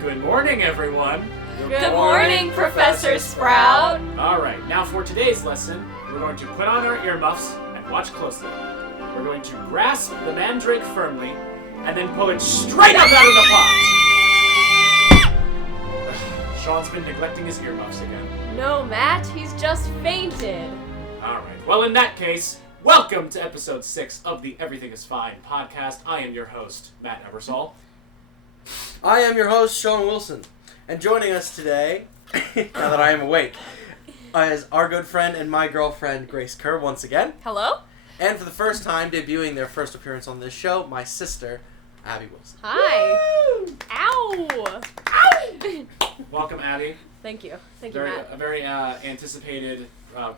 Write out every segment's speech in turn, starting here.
Good morning, everyone. Good morning, Professor Sprout. Alright, now for today's lesson, we're going to put on our earmuffs and watch closely. We're going to grasp the mandrake firmly and then pull it straight up out of the pot. Sean's been neglecting his earmuffs again. No, Matt, he's just fainted. Alright, well in that case, welcome to episode 6 of the Everything is Fine podcast. I am your host, Matt Ebersol. I am your host, Sean Wilson. And joining us today, now that I am awake, is our good friend and my girlfriend, Grace Kerr, once again. Hello? And for the first time, debuting their first appearance on this show, my sister, Abby Wilson. Hi. Woo! Ow! Ow! Welcome, Abby. Thank you. Thank you, Matt. A very anticipated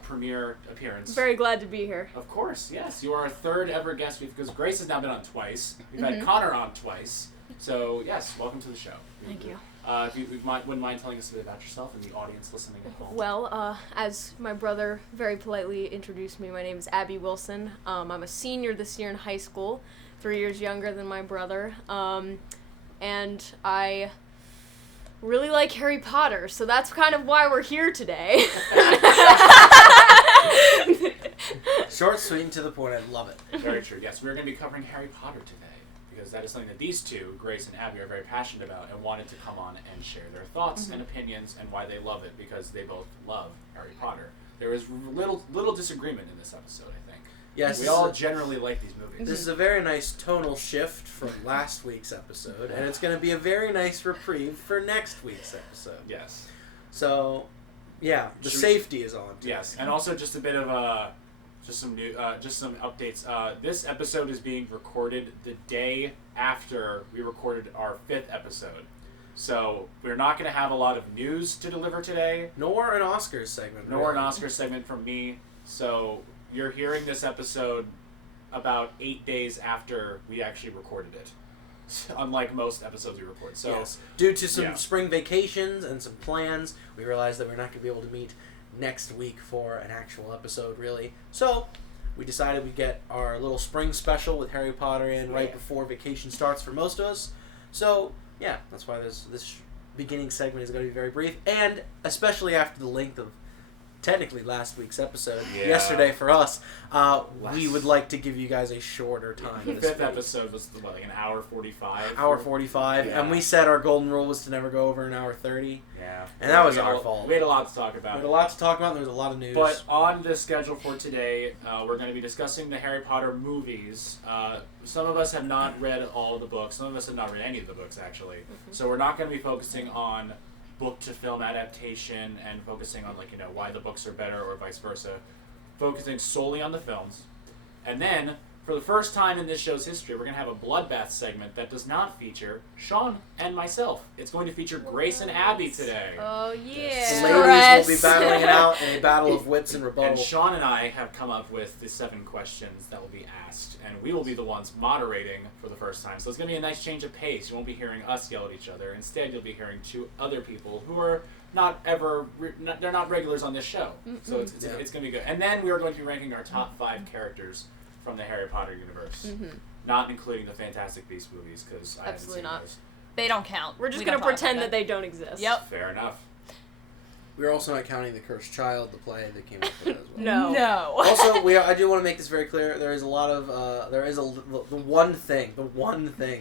premiere appearance. Very glad to be here. Of course, yes. You are our third ever guest because Grace has now been on twice. We've had Connor on twice. So, yes, welcome to the show. Thank you. If you wouldn't mind telling us a bit about yourself and the audience listening at home. Well, as my brother very politely introduced me, my name is Abby Wilson. I'm a senior this year in high school, 3 years younger than my brother. And I really like Harry Potter, so that's kind of why we're here today. Short, sweet, and to the point. I love it. Very true. Yes, we're going to be covering Harry Potter today because that is something that these two, Grace and Abby, are very passionate about and wanted to come on and share their thoughts and opinions and why they love it because they both love Harry Potter. There is little disagreement in this episode, I think. Yes, we all generally like these movies. This is a very nice tonal shift from last week's episode, and it's going to be a very nice reprieve for next week's episode. Yes. So, yeah, the safety is on. Yes, and also just a bit of just some updates. This episode is being recorded the day after we recorded our 5th episode. So we're not going to have a lot of news to deliver today. Nor an Oscars segment. Nor an Oscars segment from me. So you're hearing this episode about 8 days after we actually recorded it. Unlike most episodes we record. So yes. Due to some spring vacations and some plans, we realized that we're not going to be able to meet next week for an actual episode, really. So we decided we'd get our little spring special with Harry Potter in right before vacation starts for most of us. So, yeah, that's why this beginning segment is going to be very brief, and especially after the length of technically last week's episode, yesterday for us, we would like to give you guys a shorter time. The 5th episode was, like an hour 45? Hour 45, and we said our golden rule was to never go over an hour 30. Yeah. And that was our fault. We had a lot to talk about. We had a lot to talk about, and there was a lot of news. But on the schedule for today, we're going to be discussing the Harry Potter movies. Some of us have not read all of the books. Some of us have not read any of the books, actually. So we're not going to be focusing on book-to-film adaptation and focusing on, why the books are better or vice versa. Focusing solely on the films. And then, for the first time in this show's history, we're going to have a Bloodbath segment that does not feature Sean and myself. It's going to feature Grace and Abby today. Oh, yeah. The ladies will be battling it out in a battle of wits and rebuttal. And Sean and I have come up with the 7 questions that will be asked, and we will be the ones moderating for the first time. So it's going to be a nice change of pace. You won't be hearing us yell at each other. Instead, you'll be hearing 2 other people who are they're not regulars on this show. So it's going to be good. And then we are going to be ranking our top 5 characters from the Harry Potter universe. Not including the Fantastic Beasts movies, because I haven't seen those. They don't count. We're just going to pretend that they don't exist. Yep. Fair enough. We're also not counting The Cursed Child, the play that came up with it as well. No. Also, I do want to make this very clear. There is a lot of the one thing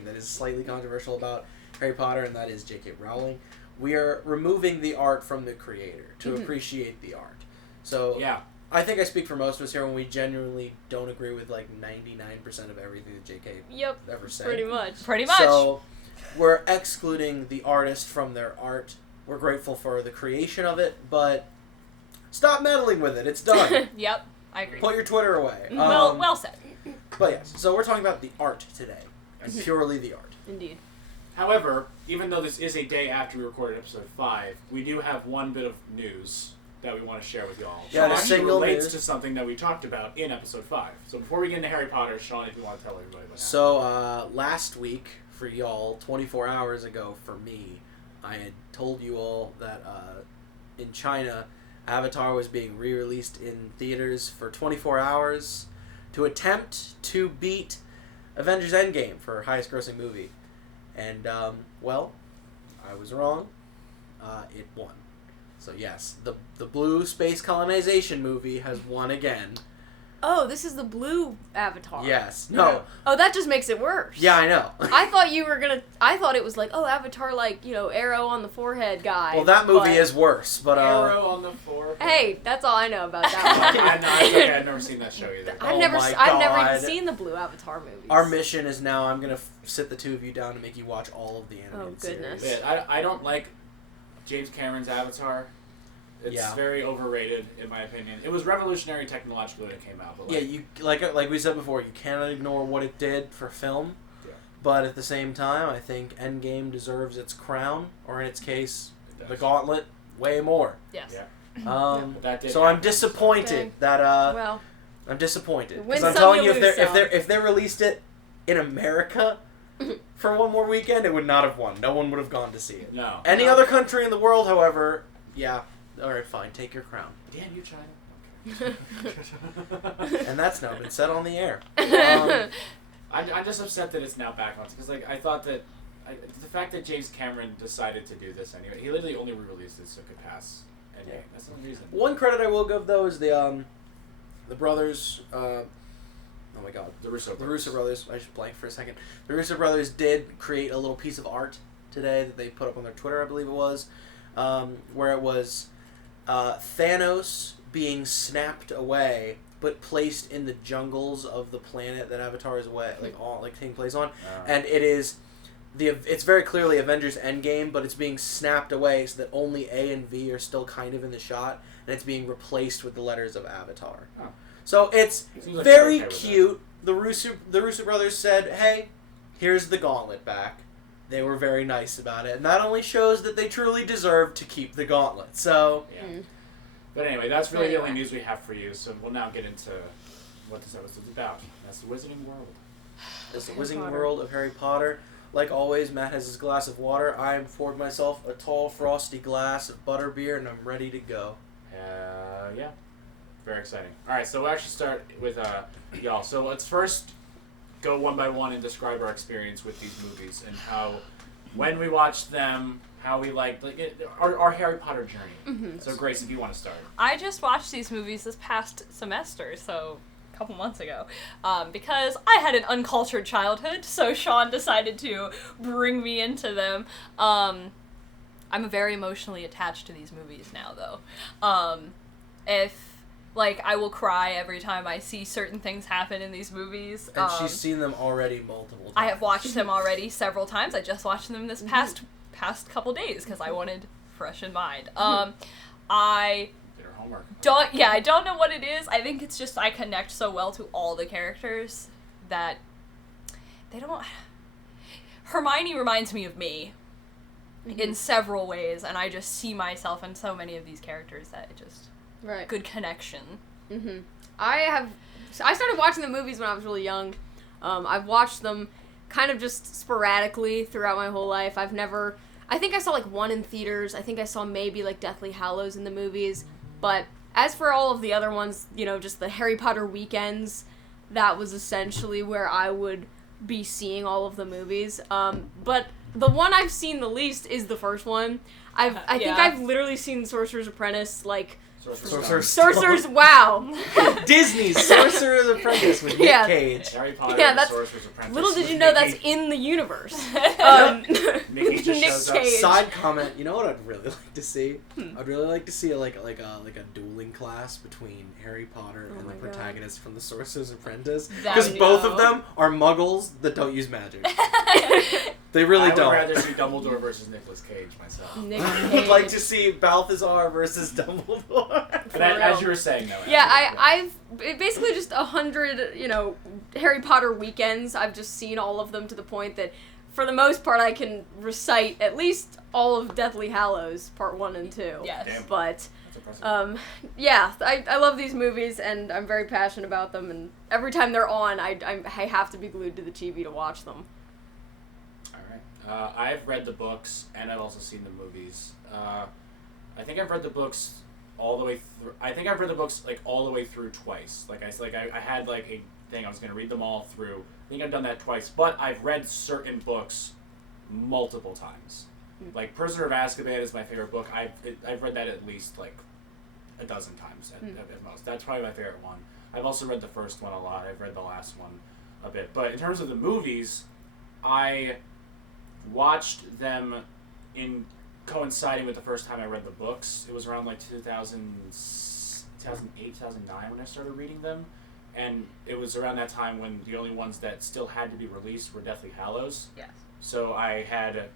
that is slightly controversial about Harry Potter, and that is J.K. Rowling. We are removing the art from the creator to appreciate the art. So yeah. I think I speak for most of us here when we genuinely don't agree with 99% of everything that J.K. ever said. Pretty much. So we're excluding the artist from their art. We're grateful for the creation of it, but stop meddling with it. It's done. Yep, I agree. Put your Twitter away. Well said. But yes, so we're talking about the art today, and purely the art. Indeed. However, even though this is a day after we recorded episode 5, we do have one bit of news that we want to share with y'all. Yeah, Sean actually relates news to something that we talked about in episode 5. So before we get into Harry Potter, Sean, if you want to tell everybody what happened. So last week, for y'all, 24 hours ago for me, I had told you all that in China, Avatar was being re-released in theaters for 24 hours to attempt to beat Avengers Endgame for highest grossing movie. And, well, I was wrong. It won. So yes, the blue space colonization movie has won again. Oh, this is the blue Avatar. Yes. No. Yeah. Oh, that just makes it worse. Yeah, I know. I thought it was like, oh, Avatar, like, arrow on the forehead guy. Well, that movie but- is worse, but Arrow on the forehead. Hey, that's all I know about that one. I've never seen that show either. I've Oh never my even God. seen the blue Avatar movies. our mission is now I'm gonna sit the two of you down and make you watch all of the animated Oh, goodness. series. Yeah, I don't like James Cameron's Avatar. It's Yeah. very overrated, in my opinion. It was revolutionary technologically when it came out, but Yeah, you like we said before, you cannot ignore what it did for film. Yeah. But at the same time, I think Endgame deserves its crown, or in its case, it the does. Gauntlet, way more. Yes. Yeah. But That did so I'm happen. disappointed Okay. that Well, I'm disappointed Win because I'm some, telling you you, lose some. if they released it in America for one more weekend, it would not have won. No one would have gone to see it. No. Any No. other country in the world, however, yeah, all right, fine, take your crown. Damn you, China. And that's now been said on the air. I'm just upset that it's now back on, because I thought that the fact that James Cameron decided to do this anyway, he literally only re-released it so it could pass. And Yeah. that's the only reason. One credit I will give though is the brothers. Oh my God, The Russo the Russo brothers. I should blank for a second. The Russo brothers did create a little piece of art today that they put up on their Twitter, I believe it was, where it was Thanos being snapped away, but placed in the jungles of the planet that Avatar is away, taking place on, and it is. It's very clearly Avengers Endgame, but it's being snapped away so that only A and V are still kind of in the shot, and it's being replaced with the letters of Avatar. Oh. So it's Seems like very they're okay with cute. The Russo brothers said, "Hey, here's the gauntlet back." They were very nice about it, and that only shows that they truly deserve to keep the gauntlet. So Yeah. Mm. But anyway, that's really the only Anyway. news we have for you. So we'll now get into what this episode's about. That's the Wizarding World. it's the Harry Wizarding Potter. World of Harry Potter. Like always, Matt has his glass of water. I am poured myself a tall, frosty glass of butterbeer, and I'm ready to go. Yeah. Very exciting. All right, so we'll actually start with y'all. So let's first go one by one and describe our experience with these movies and how, when we watched them, how we liked our Harry Potter journey. Mhm. So Grace, if you want to start. I just watched these movies this past semester, so a couple months ago, because I had an uncultured childhood, so Sean decided to bring me into them. I'm very emotionally attached to these movies now, though. I will cry every time I see certain things happen in these movies. And she's seen them already multiple times. I have watched them already several times. I just watched them this past couple days because I wanted fresh in mind. I Did her homework. I don't know what it is. I think it's just I connect so well to all the characters that they don't. Hermione reminds me of me in several ways, and I just see myself in so many of these characters that it just Right. good connection. Mm-hmm. I started watching the movies when I was really young. I've watched them kind of just sporadically throughout my whole life. I think I saw like one in theaters. I think I saw maybe like Deathly Hallows in the movies. But as for all of the other ones, just the Harry Potter weekends, that was essentially where I would be seeing all of the movies. But the one I've seen the least is the first one. I think Yeah. I've literally seen Sorcerer's Apprentice like Sorcerer's Sorcerer's wow. Disney's Sorcerer's Apprentice with Nick Yeah. Cage. Harry Potter Yeah, and the that's- Sorcerer's Apprentice. Little did with you know that's Mickey. in the universe. Mickey just Nick shows up. Cage. Side comment, you know what I'd really like to see? I'd really like to see like a dueling class between Harry Potter Oh and the my God. protagonist from the Sorcerer's Apprentice. That Because would both be- of them are muggles that don't use magic. They really I would don't. rather see Dumbledore versus Nicolas Cage myself. Nick I'd Cage. like to see Balthazar versus Dumbledore. But as you were saying, though. Yeah, Ashley, I've basically just 100, Harry Potter weekends. I've just seen all of them to the point that, for the most part, I can recite at least all of Deathly Hallows, part 1 and 2. Yes. Damn. But, That's impressive. yeah, I love these movies, and I'm very passionate about them, and every time they're on, I have to be glued to the TV to watch them. All right. I've read the books and I've also seen the movies. I think I've read the books all the way through. I think I've read the books like all the way through twice. I had like a thing I was going to read them all through. I think I've done that twice, but I've read certain books multiple times. Like, Prisoner of Azkaban is my favorite book. I've read that at least, like, a dozen times at most. That's probably my favorite one. I've also read the first one a lot. I've read the last one a bit. But in terms of the movies, I watched them in coinciding with the first time I read the books. It was around, like, 2008, 2009 when I started reading them. And it was around that time when the only ones that still had to be released were Deathly Hallows. Yes. So I had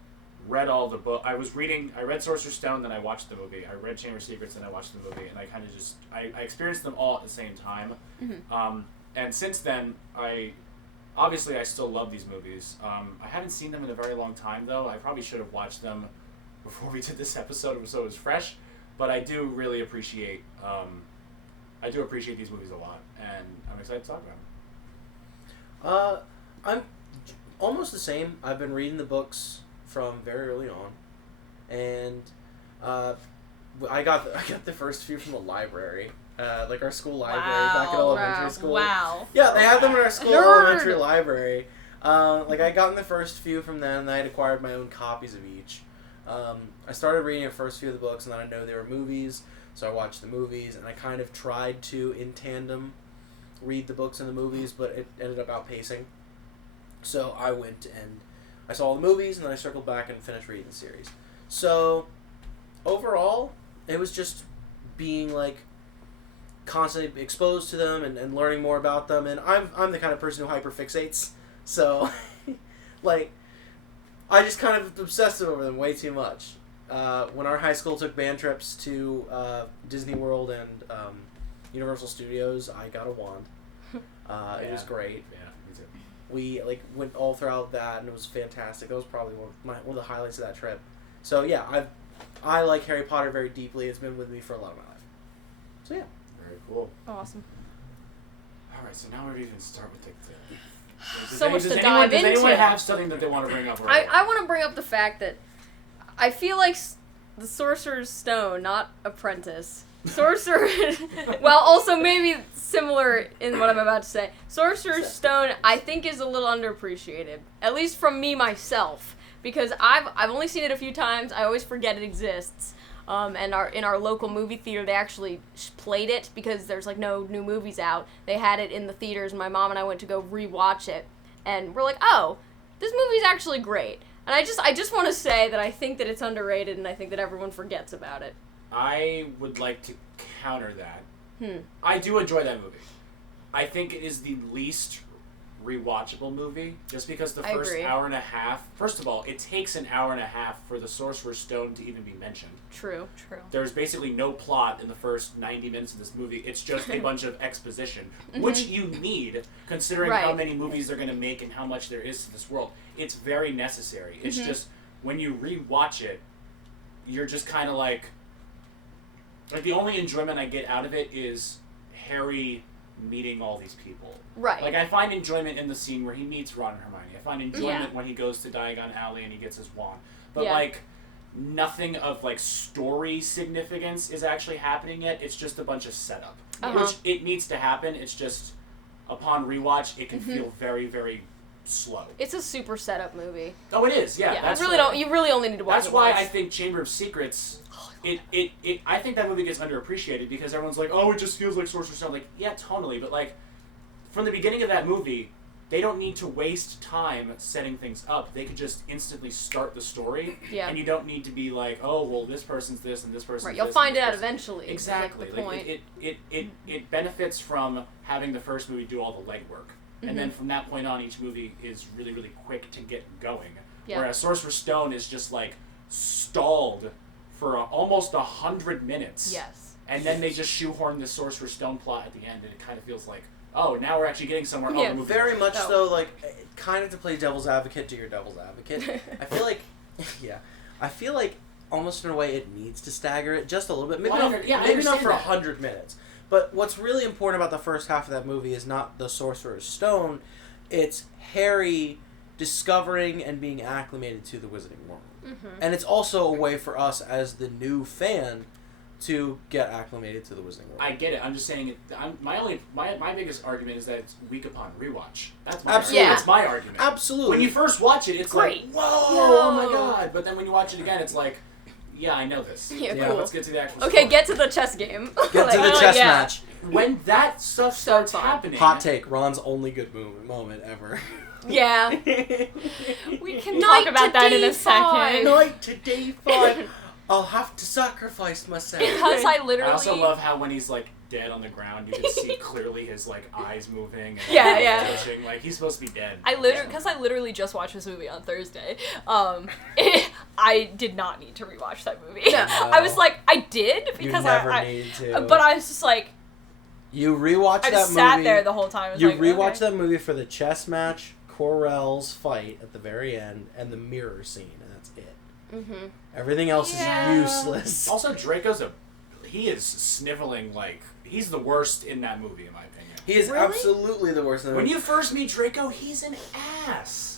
read all the book. I read Sorcerer's Stone, then I watched the movie. I read Chamber of Secrets, then I watched the movie. And I kind of just, I experienced them all at the same time. And since then, obviously I still love these movies. I haven't seen them in a very long time, though. I probably should have watched them before we did this episode so it was fresh. But I do really appreciate, these movies a lot. And I'm excited to talk about them. I'm almost the same. I've been reading the books from very early on, and I got the first few from the library, like our school library back in elementary school. Wow. Yeah, they have them in our school Nerd. elementary library. Like I got the first few from them, and I had acquired my own copies of each. I started reading the first few of the books, and then I know they were movies, so I watched the movies, and I kind of tried to, in tandem, read the books and the movies, but it ended up outpacing. So I went and I saw all the movies, and then I circled back and finished reading the series. So overall, it was just being like constantly exposed to them and learning more about them. And I'm the kind of person who hyperfixates, so like I just kind of obsessed over them way too much. When our high school took band trips to Disney World and Universal Studios, I got a wand. It was great. Yeah, me too. We went all throughout that, and it was fantastic. That was probably one of the highlights of that trip. So yeah, I like Harry Potter very deeply. It's been with me for a lot of my life. So yeah. Very cool. Awesome. All right, so now we're even start with the. So much to dive Does anyone into. have something that they want to bring up? I want to bring up the fact that I feel like the Sorcerer's Stone, not Apprentice. Sorcerer, well, also maybe similar in what I'm about to say. Sorcerer's Stone, I think, is a little underappreciated, at least from me myself, because I've only seen it a few times. I always forget it exists. And in our local movie theater, they actually played it because there's like no new movies out. They had it in the theaters, and my mom and I went to go rewatch it, and we're like, oh, this movie's actually great. And I just want to say that I think that it's underrated, and I think that everyone forgets about it. I would like to counter that. I do enjoy that movie. I think it is the least rewatchable movie, just because the first hour and a half... First of all, it takes an hour and a half for the Sorcerer's Stone to even be mentioned. True. There's basically no plot in the first 90 minutes of this movie. It's just a bunch of exposition, which you need, considering how many movies they're going to make and how much there is to this world. It's very necessary. It's just, when you rewatch it, you're just kind of like the only enjoyment I get out of it is Harry meeting all these people. Right. Like, I find enjoyment in the scene where he meets Ron and Hermione. I find enjoyment when he goes to Diagon Alley and he gets his wand. But, like, nothing of, like, story significance is actually happening yet. It's just a bunch of setup. Which it needs to happen. It's just, upon rewatch, it can feel very, very slow. It's a super setup movie. Oh, it is, yeah. That's you really only need to watch it That's why once. I think Chamber of Secrets... I think that movie gets underappreciated because everyone's like, oh, it just feels like Sorcerer's Stone. Like, yeah, totally, but like, from the beginning of that movie, they don't need to waste time setting things up. They could just instantly start the story, and you don't need to be like, oh, well, this person's this and this person's this. You'll find it out eventually. Exactly. Like the point. It benefits from having the first movie do all the legwork, and then from that point on, each movie is really, really quick to get going. Yeah. Whereas Sorcerer's Stone is just like stalled for almost 100 minutes. Yes. And then they just shoehorn the Sorcerer's Stone plot at the end, and it kind of feels like, oh, now we're actually getting somewhere. Yeah, very much so, like, kind of to play devil's advocate to your devil's advocate. I feel like, almost in a way, it needs to stagger it just a little bit. Maybe not for 100 minutes. But what's really important about the first half of that movie is not the Sorcerer's Stone, it's Harry discovering and being acclimated to the Wizarding World. And it's also a way for us as the new fan to get acclimated to the Wizarding World. I get it. I'm just saying my biggest argument is that it's weak upon rewatch. That's my Absolutely. argument. That's my argument. Absolutely. When you first watch it, it's great. like, whoa, oh my god. god! But then when you watch it again, it's like, yeah, I know this. Yeah, cool. Let's get to the actual Okay, story. get to the chess game. Get to the oh, chess yeah. match. When that stuff So starts fun. happening... Hot take. Ron's only good moment ever. Yeah. We can Knight talk about to that in a D5. second. Knight to D5. I'll have to sacrifice myself. Because I literally... I also love how when he's like dead on the ground, you can see clearly his like eyes moving and Yeah. twitching. Like he's supposed to be dead. I literally just watched this movie on Thursday. I did not need to rewatch that movie. No. I was like, I did because you never I need to. but I was just like, You rewatch I that just movie. sat there the whole time. I was You like, rewatch okay. that movie for the chess match, Corell's fight at the very end, and the mirror scene, and that's it. Mhm. Everything else Yeah. is useless. Also, he is sniveling like he's the worst in that movie in my opinion. He is Really? absolutely the worst. When you first meet Draco, he's an ass.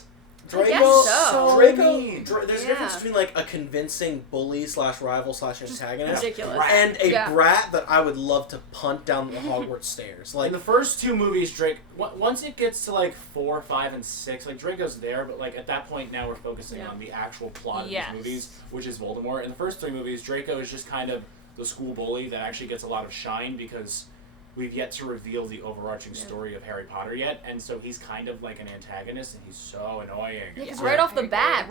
I guess so. mean. There's a difference between like a convincing bully / rival / antagonist Ridiculous. and a Yeah. brat that I would love to punt down the Hogwarts stairs. Like In the first two movies, once it gets to like 4, 5, and 6, like Draco's there, but like at that point now we're focusing Yeah. on the actual plot Yes. of these movies, which is Voldemort. In the first 3 movies, Draco is just kind of the school bully that actually gets a lot of shine because we've yet to reveal the overarching story of Harry Potter yet, and so he's kind of like an antagonist, and he's so annoying. Because Yeah. right off the I bat,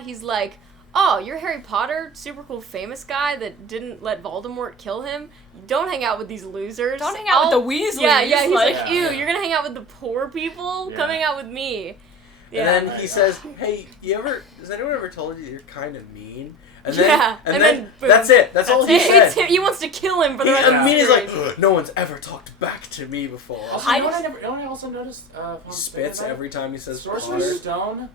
agree. he's like, "Oh, you're Harry Potter, super cool, famous guy that didn't let Voldemort kill him. Don't hang out with these losers. Don't hang out with the Weasleys. Yeah, he's like, Yeah. ew, you're gonna hang out with the poor people. Yeah. Come hang out with me. And then Right. he says, "Hey, has anyone ever told you you're kind of mean?" And Yeah, then, and then boom. that's it. That's all he said. He wants to kill him for the He rest of the immediately series. like, "No one's ever talked back to me before." Also, I you know what just- you know what I also noticed? He spits every time he says Sorcerer's Potter. Stone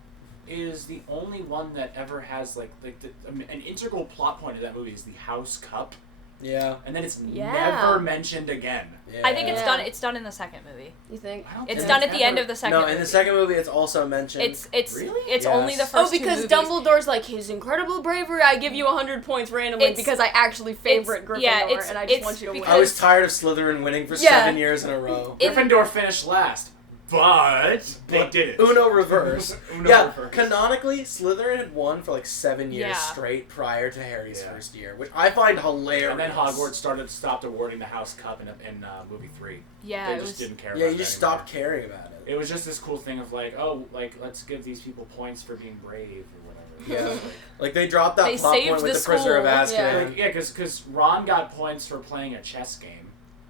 is the only one that ever has an integral plot point of that movie is the House Cup, Yeah. and then it's Yeah. never mentioned again. Yeah. I think it's Yeah. done. It's done in the second movie. You think? I don't It's think done at the end ever- of the second. No, movie. in the second movie, it's also mentioned. It's Really? it's Yes. only the Oh, first. because two movies. Dumbledore's like, his incredible bravery, I give you 100 points randomly It's- because I actually favorite Gryffindor, yeah, and I just it's want you to win. because- I was tired of Slytherin winning for Yeah. 7 years in a row. In- Gryffindor finished last, but they did it. Uno reverse. Uno Yeah, reverse. canonically, Slytherin had won for like 7 years Yeah. straight prior to Harry's Yeah. first year, which I find hilarious. And then Hogwarts stopped awarding the House Cup in movie 3. Yeah, They it just was. didn't care. Yeah, about you it just anymore. stopped caring about it. It was just this cool thing of like, oh, like let's give these people points for being brave or whatever. Yeah. Like they dropped that They plot saved point with the the Prisoner of school. Azkaban. Yeah, because Ron got points for playing a chess game.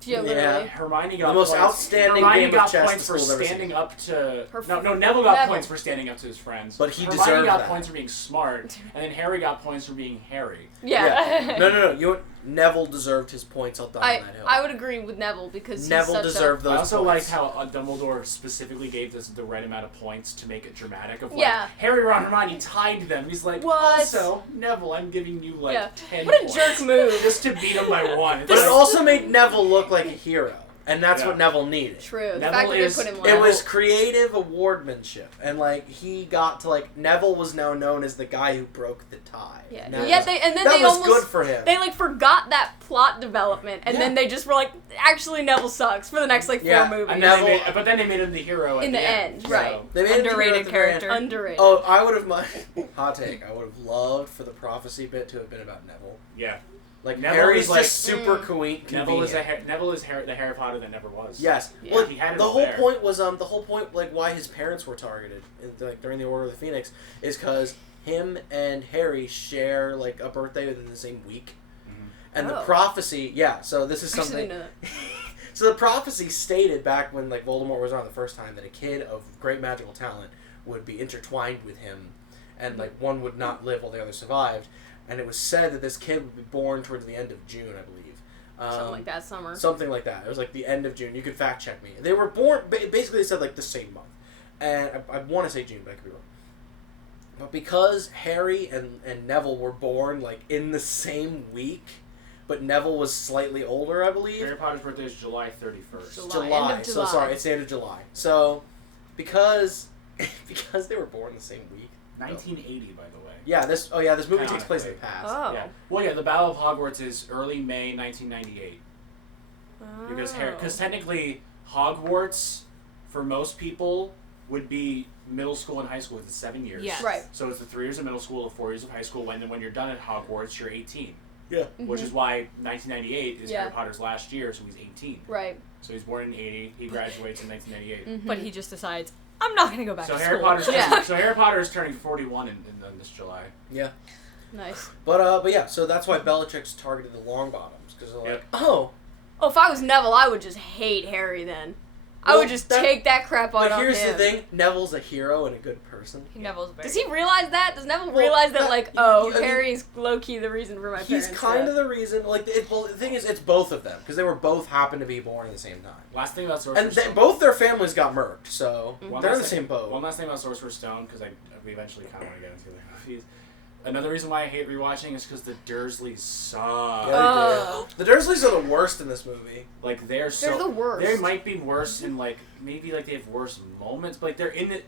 Yeah, literally. Hermione got The most points. outstanding Hermione game of got chess the points for school's ever standing seen. up to. Her No, Neville got Neville. points for standing up to his friends. But he Hermione deserved got that. points for being smart, and then Harry got points for being Harry. Yeah. No. You know what? Neville deserved his points up on that hill. I would agree with Neville because he's Neville such deserved those I also points. liked how Dumbledore specifically gave this the right amount of points to make it dramatic. Of like, Yeah. Harry, Ron, Hermione tied them. He's like, What? also, Neville, I'm giving you like Yeah. 10 What a points. jerk move. Just to beat him by 1. It's But it like- also made Neville look like a hero, and that's Yeah. what Neville needed. True. The Neville fact that they is- put him It last. was creative awardmanship, and like he got to like Neville was now known as the guy who broke the tie. Yeah. And that Yet was- they and then that they was almost good for him. they like forgot that plot development and Yeah. then they just were like, actually Neville sucks for the next like 4 Yeah. movies. And then they Neville- but then they made him the hero at In the end, so- right. They made him the hero Underrated at the very end. character. Underrated. Oh, I would have hot take. I would have loved for the prophecy bit to have been about Neville. Yeah. Like Neville Harry's is, like- just super convenient. Neville is the Harry Potter that never was. Yes. Yeah. Well, He had it the all whole there. point was the whole point like why his parents were targeted like during the Order of the Phoenix is because him and Harry share like a birthday within the same week, and the Oh. prophecy. Yeah. So this is I actually something. didn't know that. So the prophecy stated back when like Voldemort was around the first time that a kid of great magical talent would be intertwined with him, and like one would not live while the other survived. And it was said that this kid would be born towards the end of June, I believe. Something like that summer. Something like that. It was like the end of June. You could fact check me. They were born. Basically, they said like the same month, and I want to say June, but I could be wrong. But because Harry and Neville were born like in the same week, but Neville was slightly older, I believe. Harry Potter's birthday is July 31st. July. End of So July. sorry, it's the end of July. So because they were born the same week. 1980, by the way. Yeah. This movie takes place in the Canonically. past. Oh. Yeah. Well, yeah, the Battle of Hogwarts is early May 1998 because Oh. technically Hogwarts for most people would be middle school and high school is 7 years. Yes. Right. So it's the 3 years of middle school, the 4 years of high school, and then when you're done at Hogwarts, you're 18. Yeah. Which is why 1998 is Yeah. Harry Potter's last year, so he's 18. Right. So he's born in 80. He graduates in 1998. But he just decides, I'm not going to go back So to Harry school. Potter's Yeah. so Harry Potter is turning 41 in this July. Yeah. Nice. But yeah, so that's why Bellatrix targeted the Longbottoms, because they're like, Yep. oh. Oh, if I was Neville, I would just hate Harry then. I Well, would just take that crap out But on here's him. the thing, Neville's a hero and a good person. Neville's very Does he realize that? Does Neville Well, realize that, that- like, I mean, Harry's low-key the reason for my He's parents' kind death? of the reason, like, the thing is, it's both of them, because they were both happened to be born at the same time. Last thing about Sorcerer's And Stone. both their families got murked, so One they're in last the thing- same boat. One last thing about Sorcerer's Stone, because we eventually kind of want to get into the movies. Another reason why I hate rewatching is because the Dursleys suck. Yeah, they do. The Dursleys are the worst in this movie. Like they're the worst. They might be worse in like maybe like they have worse moments, but like they're in it.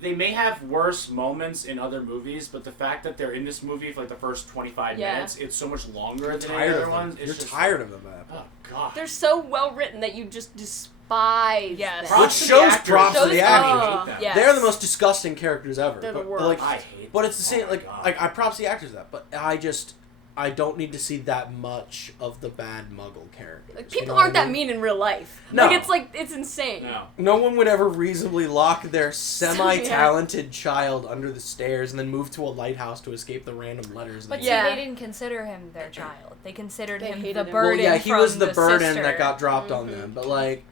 They may have worse moments in other movies, but the fact that they're in this movie for like the first 25 Yeah. minutes, it's so much longer than any Tired other of ones. them. It's You're just tired of them, man. Oh god. They're so well written that you just despise Yes. them. Which shows props to Shows- the I actors. hate them. Yes. They're the most disgusting characters ever. They're the But, worst. like, I hate but it's the same. them. Oh my Like God. I props the actors of that, but I don't need to see that much of the bad Muggle characters. Like, you people know aren't what I that mean in real life. No. It's insane. No. No one would ever reasonably lock their semi-talented child under the stairs and then move to a lighthouse to escape the random letters. But and- Yeah. see, they didn't consider him their child. They considered They him hated the him. burden well, yeah, he from was the burden sister. that got dropped on them. But like,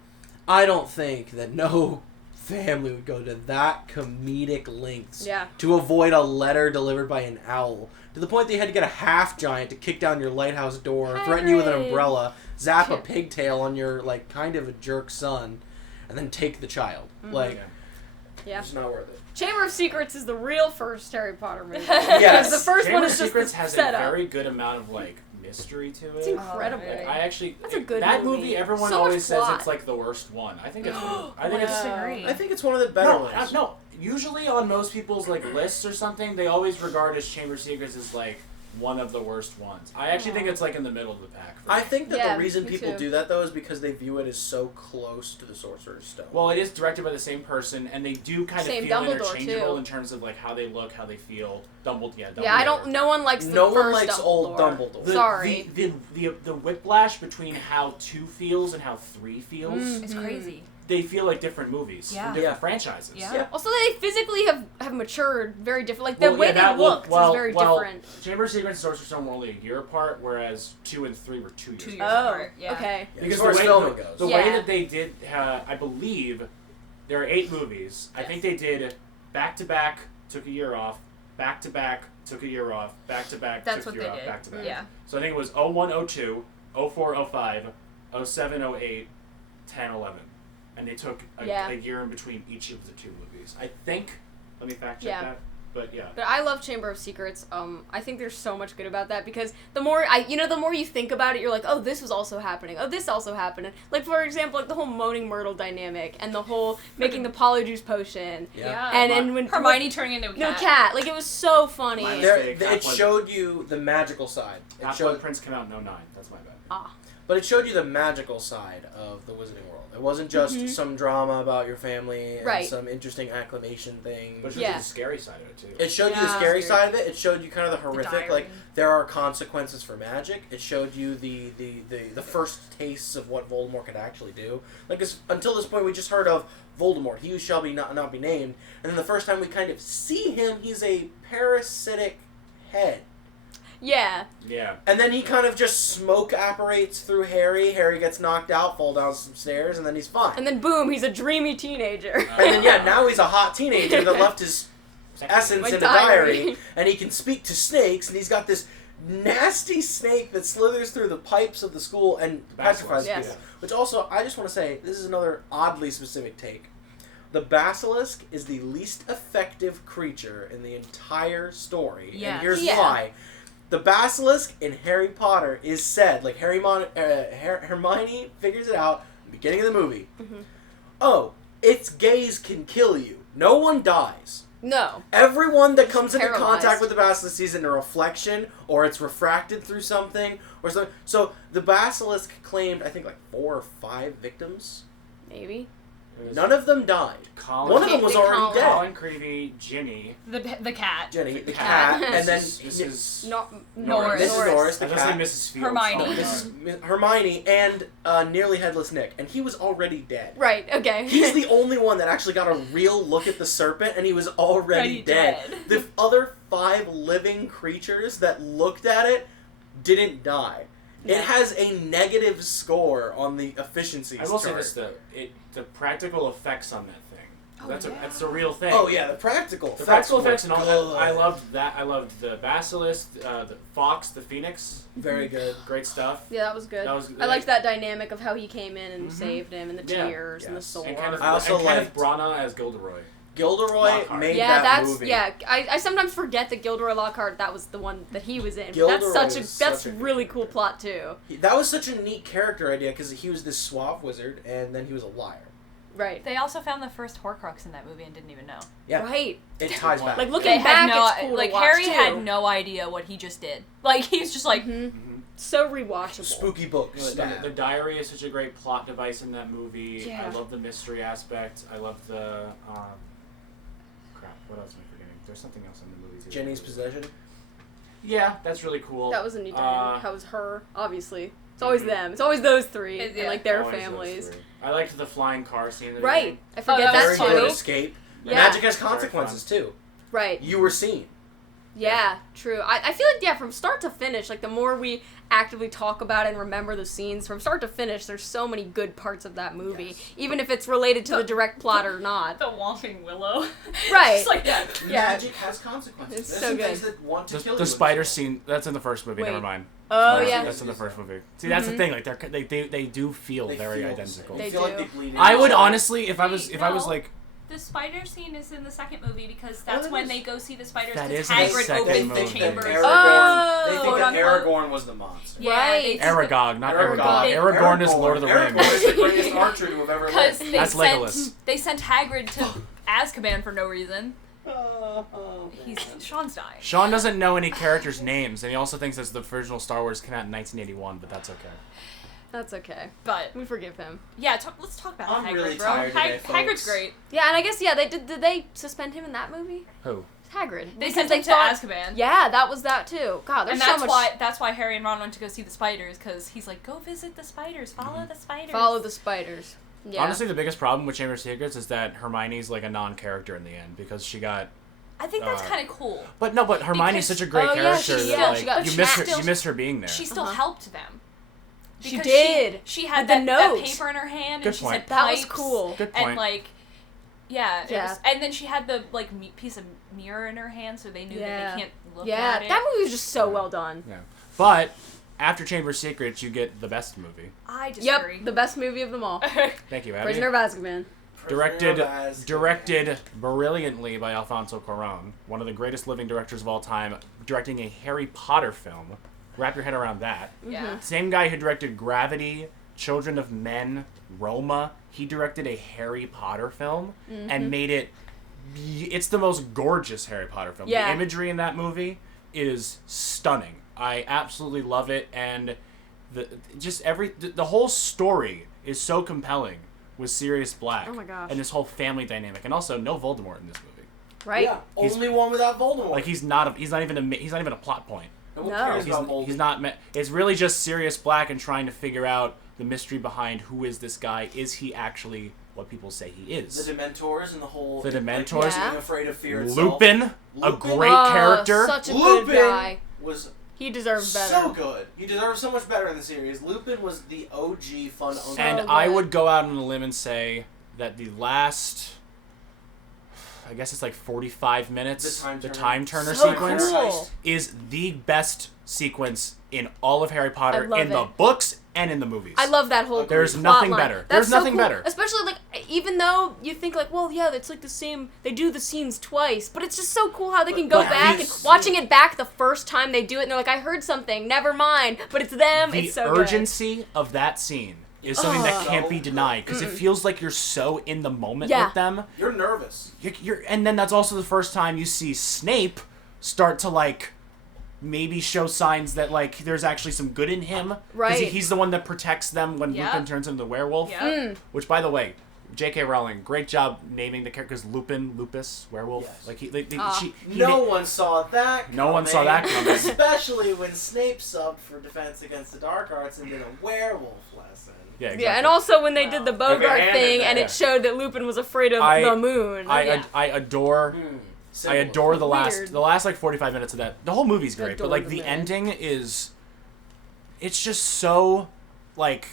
I don't think that no family would go to that comedic lengths Yeah. to avoid a letter delivered by an owl. To the point that you had to get a half giant to kick down your lighthouse door, threaten you with an Hagrid. umbrella, zap a pigtail on your like kind of a jerk son, and then take the child. Like, Yeah. Yeah. it's not worth it. Chamber of Secrets is the real first Harry Potter movie. Yes. Because the first Chamber one of is just Secrets the has a setup. very good amount of like mystery to it. It's incredible. Oh, Like, I actually That's a good that movie. movie. Everyone So much always says plot. it's like the worst one. I think it's. I I think it's. disagree. I think it's one of the better No, ones. no. Usually on most people's like lists or something, they always regard as Chamber of Secrets as like one of the worst ones. I actually think it's like in the middle of the pack. For I me. think that Yeah, the reason me people too. do that though is because they view it as so close to the Sorcerer's Stone. Well, it is directed by the same person, and they do kind of Same feel Dumbledore, interchangeable too. in terms of like how they look, how they feel. Dumbledore. Yeah, I don't. No one likes the No first one likes Dumbledore. old Dumbledore. Sorry. The whiplash between how 2 feels and how 3 feels, It's crazy. they feel like different movies, Yeah. from different Yeah. franchises. Yeah. Yeah. Also, they physically have matured very different. Like the Well, way yeah, they that looked is very well, different. Chamber of Secrets and Sorcerer's Stone were only a year apart, whereas 2 and 3 were 2 years 2 years apart. apart. Yeah. Okay. Yeah, Because as far as filming goes. the way Yeah. that they did, I believe, there are 8 movies. I think they did back to back, took a year off, back to back, took a year off, back to back, That's took what a year they off, did. back to back. Yeah. So I think it was 01, 02, 04, 05, 07, 08, 10, 11. And they took Yeah. a year in between each of the 2 movies. I think, let me fact check Yeah. that, but yeah. But I love Chamber of Secrets. I think there's so much good about that because the more the more you think about it, you're like, oh, this was also happening. Oh, this also happened. Like for example, like the whole Moaning Myrtle dynamic and the whole making the polyjuice potion. Yeah. And when Hermione turning into a cat. no cat, like it was so funny. My There, mistake. it Half-Blood- showed you the magical side. It Half-Blood showed, Prince came out in 09. That's my bad. but it showed you the magical side of the Wizarding World. It wasn't just some drama about your family and Right. some interesting acclamation thing. But it shows Yeah. you the scary side of it, too. It showed you the Yeah. scary side of it. It showed you kind of the horrific, diary. like there are consequences for magic. It showed you the first tastes of what Voldemort could actually do. Like until this point, we just heard of Voldemort, he who shall be not be named, and then the first time we kind of see him, he's a parasitic head. Yeah. Yeah. And then he kind of just smoke apparates through Harry. Harry gets knocked out, fall down some stairs, and then he's fine. And then boom, he's a dreamy teenager. And then now he's a hot teenager that left his essence My in a diary. diary, and he can speak to snakes, and he's got this nasty snake that slithers through the pipes of the school and petrifies Yes. people. Which also, I just want to say, this is another oddly specific take. The basilisk is the least effective creature in the entire story, Yes. and here's Yeah. why. The basilisk in Harry Potter is said, like Hermione figures it out at the beginning of the movie. Mhm. Oh, its gaze can kill you. No one dies. No. Everyone that comes into paralyzed. contact with the basilisk sees it in a reflection, or it's refracted through something, or something. So the basilisk claimed, I think, like 4 or 5 victims. Maybe. None of them died. Colin, One of them was already dead. Colin Creevy, Ginny. The cat. Jenny, the cat, and then Mrs. Norris. Mrs. Norris, the I was gonna cat. say Mrs. Fields. Hermione. Hermione, and Nearly Headless Nick, and he was already dead. Right. Okay. He's the only one that actually got a real look at the serpent, and he was already dead. The other 5 living creatures that looked at it didn't die. No. It has a negative score on the efficiency I will chart. say this the practical effects on that thing. Oh, That's a real thing. Oh yeah, the practical effects and all that. good. I loved that. I loved the basilisk, the fox, the phoenix. Very good. Great stuff. Yeah, that was good. I liked that dynamic of how he came in and saved him, and the tears and the sword. And Kenneth, I also Kenneth liked Branagh as Gilderoy. Gilderoy Lockhart. made Yeah, that that's movie. I sometimes forget that Gilderoy Lockhart, that was the one that he was in. Gilderoy That's was that's such a really cool plot too. That was such a neat character idea because he was this suave wizard and then he was a liar. Right. They also found the first Horcrux in that movie and didn't even know. Yeah. Right. It ties back. Like They looking had back, it's cool like to watch Harry too. had no idea what he just did. Like he's just like So rewatchable. Spooky book You know, stab. the diary is such a great plot device in that movie. Yeah. I love the mystery aspect. I love the crap. What else am I forgetting? There's something else in the movie too. Jenny's possession. Yeah, that's really cool. That was a neat dynamic. How was her? Obviously, it's always them. It's always those three and like their Always those families. three. I liked the flying car scene. in the Right. beginning. I forget that that was Very fun. good too. escape. Yeah. Magic has Very consequences too. Right. You were seen. Yeah, true. I feel like, from start to finish, like, the more we actively talk about it and remember the scenes, from start to finish, there's so many good parts of that movie, Yes. even if it's related to the direct plot or not. the Whomping Willow. Right. Just like Yeah. Magic has consequences. It's There's so some good. things that want to kill you. The spider scene, that's in the first movie, Wait. never mind. Oh, That's- yeah. That's in the first movie. See, that's the thing, like, they do feel They very feel identical. They They feel like do. they bleed I would into honestly, if I was No. like, the spider scene is in the second movie because that's it when is. they go see the spiders That because is in the Hagrid second opens movie. the chambers. Aragorn, Oh, they think quote, that unquote. Aragorn was the monster. Yeah, Right. they- Aragog, not Aragog. Aragog. Aragorn is Lord of the Rings. Aragorn is the greatest archer to have ever Because lived. they That's sent Legolas. they sent Hagrid to Azkaban for no reason. Oh, Sean's dying. Sean doesn't know any characters' names, and he also thinks that the original Star Wars came out in 1981, but that's okay. That's okay. But We forgive him. yeah, let's talk about I'm Hagrid, really bro. tired today, Hagrid's folks. great. Yeah, and I guess, they did they suspend him in that movie? Who? Hagrid. They Because sent him to thought- Azkaban. Yeah, that was that too. God, there's And so much. that's why Harry and Ron went to go see the spiders because he's like, go visit the spiders, follow the spiders. Follow the spiders. Yeah. Honestly, the biggest problem with Chamber of Secrets is that Hermione's like a non-character in the end because she got. I think that's Uh, kind of cool. But Hermione's Because- such a great Oh, yeah, character she- that yeah, like she got you miss her. still- You miss her being there. She still Uh-huh. helped them. She Because did. She had With the that note. paper in her hand, Good and she point. said That was pipes, cool. Good And point. like, yeah, it Yeah. was- and then she had the like piece of mirror in her hand, so they knew Yeah. that they can't look Yeah, at it. that movie was just so well done. Yeah. But after Chamber of Secrets, you get the best movie. I disagree. Yep, the best movie of them all. Thank you, Abby. Prisoner of Azkaban. Directed brilliantly by Alfonso Cuarón, one of the greatest living directors of all time, directing a Harry Potter film. Wrap your head around that. Yeah. Same guy who directed Gravity, Children of Men, Roma. He directed a Harry Potter film and made it. It's the most gorgeous Harry Potter film. Yeah. The imagery in that movie is stunning. I absolutely love it, and the whole story is so compelling with Sirius Black. Oh my gosh. And this whole family dynamic, and also no Voldemort in this movie. Right? Yeah, only one without Voldemort. Like he's not even a plot point. No one No. cares He's, about Voldemort. he's not. It's really just Sirius Black and trying to figure out the mystery behind who is this guy. Is he actually what people say he is? The Dementors and the whole... The like, Dementors. Yeah. being afraid of fear itself. Lupin, a Lupin? great character. Such a Lupin good guy. was He deserves better. so good. He deserves so much better in the series. Lupin was the OG fun uncle. And So I good. would go out on a limb and say that the last, I guess it's like 45 minutes, The the time time turner So sequence cool. is the best sequence in all of Harry Potter, I love in the it. books and in the movies. I love that whole There's plot nothing line. better. That's There's so nothing cool. better. Especially, like, even though you think, like, well, yeah, it's like the same, they do the scenes twice, but it's just so cool how they can go But back the and watching it back the first time they do it, and they're like, I heard something, never mind, but it's them, The it's so urgency of that scene is something that Oh. can't be denied because it feels like you're so in the moment Yeah. with them. You're nervous. And then that's also the first time you see Snape start to like maybe show signs that like there's actually some good in him. 'Cause Right. he's the one that protects them when Yeah. Lupin turns into the werewolf. Yeah. Which, by the way, J.K. Rowling, great job naming the characters Lupus, werewolf. Yes. Like No one saw that coming. No one saw that coming. Especially when Snape subbed for Defense Against the Dark Arts and did a werewolf lesson. Yeah, exactly. Yeah, and also when they did the Bogart Heavy-handed thing, there. and it showed that Lupin was afraid of the moon. I adore the Weird. last like 45 minutes of that. The whole movie's great, but Adore like the the moon. ending is, it's just so like,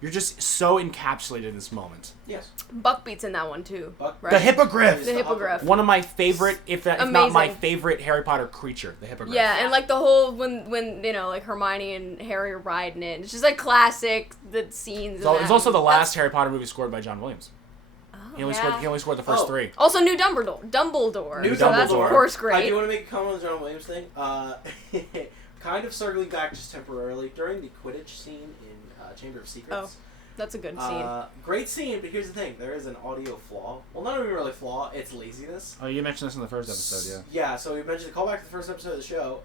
you're just so encapsulated in this moment. Yes. Buckbeat's in that one too. Right? The hippogriff. The hippogriff. One of my favorite, if not my Amazing. favorite Harry Potter creature, the hippogriff. Yeah, and like the whole when you know like Hermione and Harry are riding it, it's just like classic the scenes. So in it was that. also the last Harry Potter movie scored by John Williams. He only yeah. scored the first Oh. 3. Also, new Dumbledore. New So that's of Dumbledore. course I great. do want to make a comment on the John Williams thing. Kind of circling back just temporarily, during the Quidditch scene in Chamber of Secrets. That's a good scene. Great scene, but here's the thing. There is an audio flaw. Well, not even really flaw, it's laziness. Oh, you mentioned this in the first episode, Yeah, so we mentioned, call back to the first episode of the show.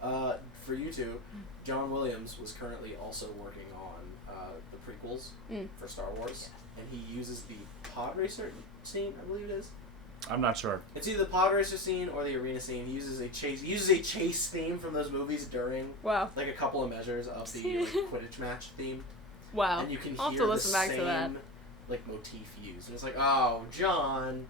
For you two, John Williams was currently also working on the prequels for Star Wars. And he uses the pod racer scene, I believe it is. I'm not sure. It's either the pod racer scene or the arena scene. He uses a chase theme from those movies during Wow. like a couple of measures of the like, Quidditch match theme. Wow. And you can I'll have hear to listen the back same to that. like motif used. And it's like, oh, John.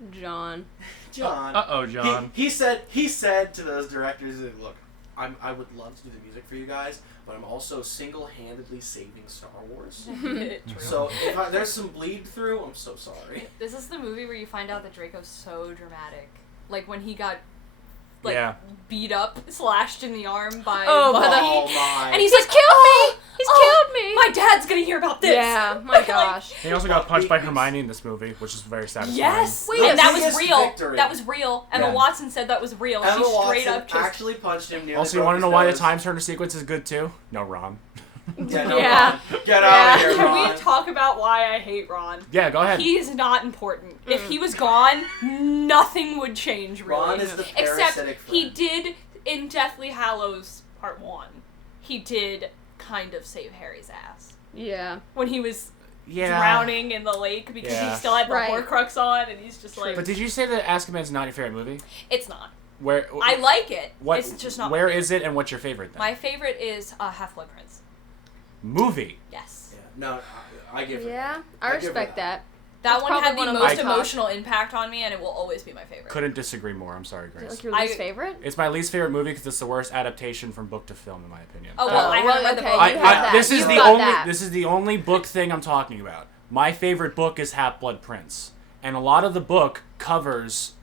Uh-oh, John. He said to those directors, look, I would love to do the music for you guys, but I'm also single-handedly saving Star Wars. True. So if there's some bleed through, I'm so sorry. This is the movie where you find out that Draco's so dramatic. Like when he got beat up, slashed in the arm by Buddy. My. And he's He's like, killed me! He's killed me! My dad's gonna hear about this! Yeah, my Like, gosh. He also got punched by Hermione in this movie, which is very satisfying. Yes! Wait, and that was biggest real. victory. That was real. Emma Yeah. Watson said that was real. Emma She straight Watson up just... actually punched him near Also, you want to know why the time turner sequence is good too? No, Ron. Yeah, no, Yeah. Ron. Get out of here, Can Ron. we talk about why I hate Ron? Yeah, go ahead. He's not important. If he was gone, nothing would change, really. Ron is the Except parasitic he friend. did, in Deathly Hallows Part 1, he did kind of save Harry's ass. Yeah. When he was Yeah. drowning in the lake because Yeah. he still had the Right. Horcrux on, and he's just like... But did you say that Azkaban's not your favorite movie? It's not. Where I like it. What? It's just not... Where is it, and what's your favorite then? My favorite is Half-Blood Prince. Movie. Yes. Yeah, no, I give her Yeah, that. I give her respect that. That That's one had probably the one of most my top. emotional impact on me, and it will always be my favorite. Couldn't disagree more. I'm sorry, Is it Grace. like your I- least favorite? It's my least favorite movie because it's the worst adaptation from book to film, in my opinion. Oh, well, I haven't read the okay, book. you have that. This is You've the got only. that. This is the only book thing I'm talking about. My favorite book is Half-Blood Prince, and a lot of the book covers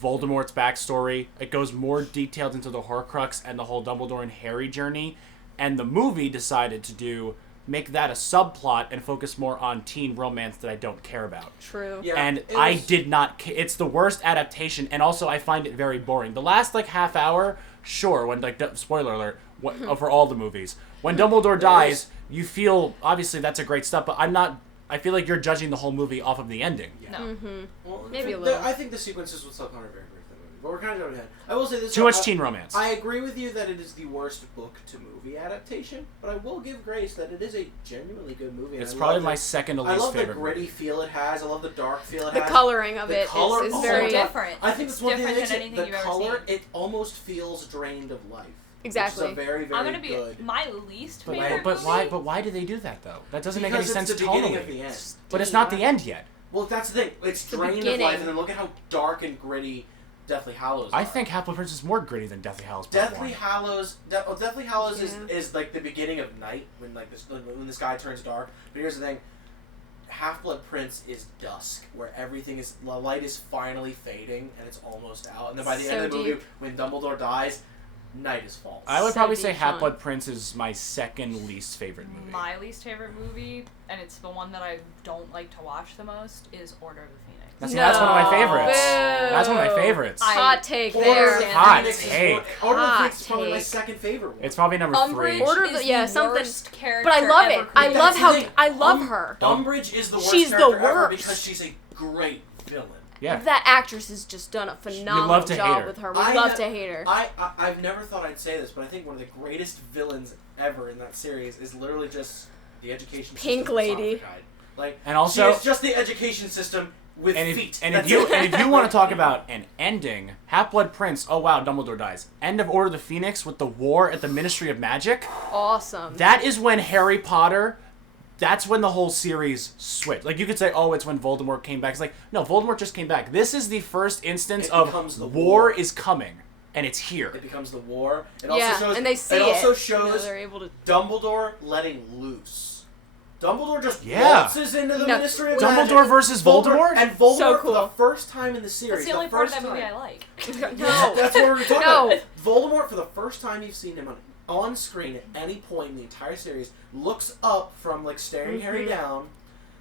Voldemort's backstory. It goes more detailed into the Horcrux and the whole Dumbledore and Harry journey, and the movie decided to make that a subplot and focus more on teen romance that I don't care about. True. Yeah, And it I was- did not. It's the worst adaptation, and also I find it very boring. The last like half hour, sure. When like spoiler alert, for all the movies, when Dumbledore dies, you feel obviously that's a great stuff. But I'm not. I feel like you're judging the whole movie off of the ending. Yeah. No. Well, Maybe a the- little. I think the sequences with Silk Hunter are very great for the movie, but we're kind of jumping ahead. I will say this: Too much teen romance. I agree with you that it is the worst book to movie adaptation, but I will give Grace that it is a genuinely good movie. and It's I probably love my the- second to I least love the favorite. gritty movie. feel it has. I love the dark feel it The has. coloring of The it color- is oh, very... so different. I think It's that's one thing that different makes than it. anything The you've ever color, seen. it almost feels drained of life. Exactly. Which is a very, very I'm gonna be good. my least But, favorite but movie. why? But why do they do that though? That doesn't make any Because sense it's the beginning tonally. of the end. But it's not the end yet. Well, that's the thing. It's the drained of beginning. life, and then look at how dark and gritty Deathly Hallows are. I think Half-Blood Prince is more gritty than Deathly Hallows. Part Deathly one. Hallows. Deathly Hallows Yeah. is like the beginning of night when like when the sky turns dark. But here's the thing: Half-Blood Prince is dusk, where everything is the light is finally fading and it's almost out. And then by the end So of the movie, deep. when Dumbledore dies, night is false. I would So probably say deep, Sean. Half-Blood Prince is my second least favorite movie. My least favorite movie, and it's the one that I don't like to watch the most, is Order of the Phoenix. That's one of my favorites. Boo. That's one of my favorites. Hot take Order there. of the Hot Phoenix is take. Order of the Hot Phoenix is probably my take. second favorite one. It's probably number Umbridge 3. Order of is the- yeah, the something- worst character But I love ever it. I created. love That's how the thing. I love her. Umbridge is the worst She's the character ever worst. because she's a great villain. Yeah. That actress has just done a phenomenal love to hate job her. with her. We I love ha- to hate her. I've never thought I'd say this, but I think one of the greatest villains ever in that series is literally just the education Pink system. lady. Like, And also- she is just the education system with And feet. if you want to talk about an ending, Half-Blood Prince, oh wow, Dumbledore dies. End of Order of the Phoenix with the war at the Ministry of Magic. Awesome. That is when Harry Potter, that's when the whole series switched. Like, you could say, oh, it's when Voldemort came back. It's like, no, Voldemort just came back. This is the first instance of the war is coming, and it's here. It becomes the war. It Yeah, also shows, and they see it also it. shows They're able to. Dumbledore letting loose. Dumbledore just Yeah. waltzes into the No, Ministry of Dumbledore Magic. versus Voldemort? And Voldemort So for the cool. first time in the series. That's the only part of first that movie time. I like. No. That's what we're talking No. about. Voldemort, for the first time you've seen him on screen at any point in the entire series, looks up from, like, staring Harry down.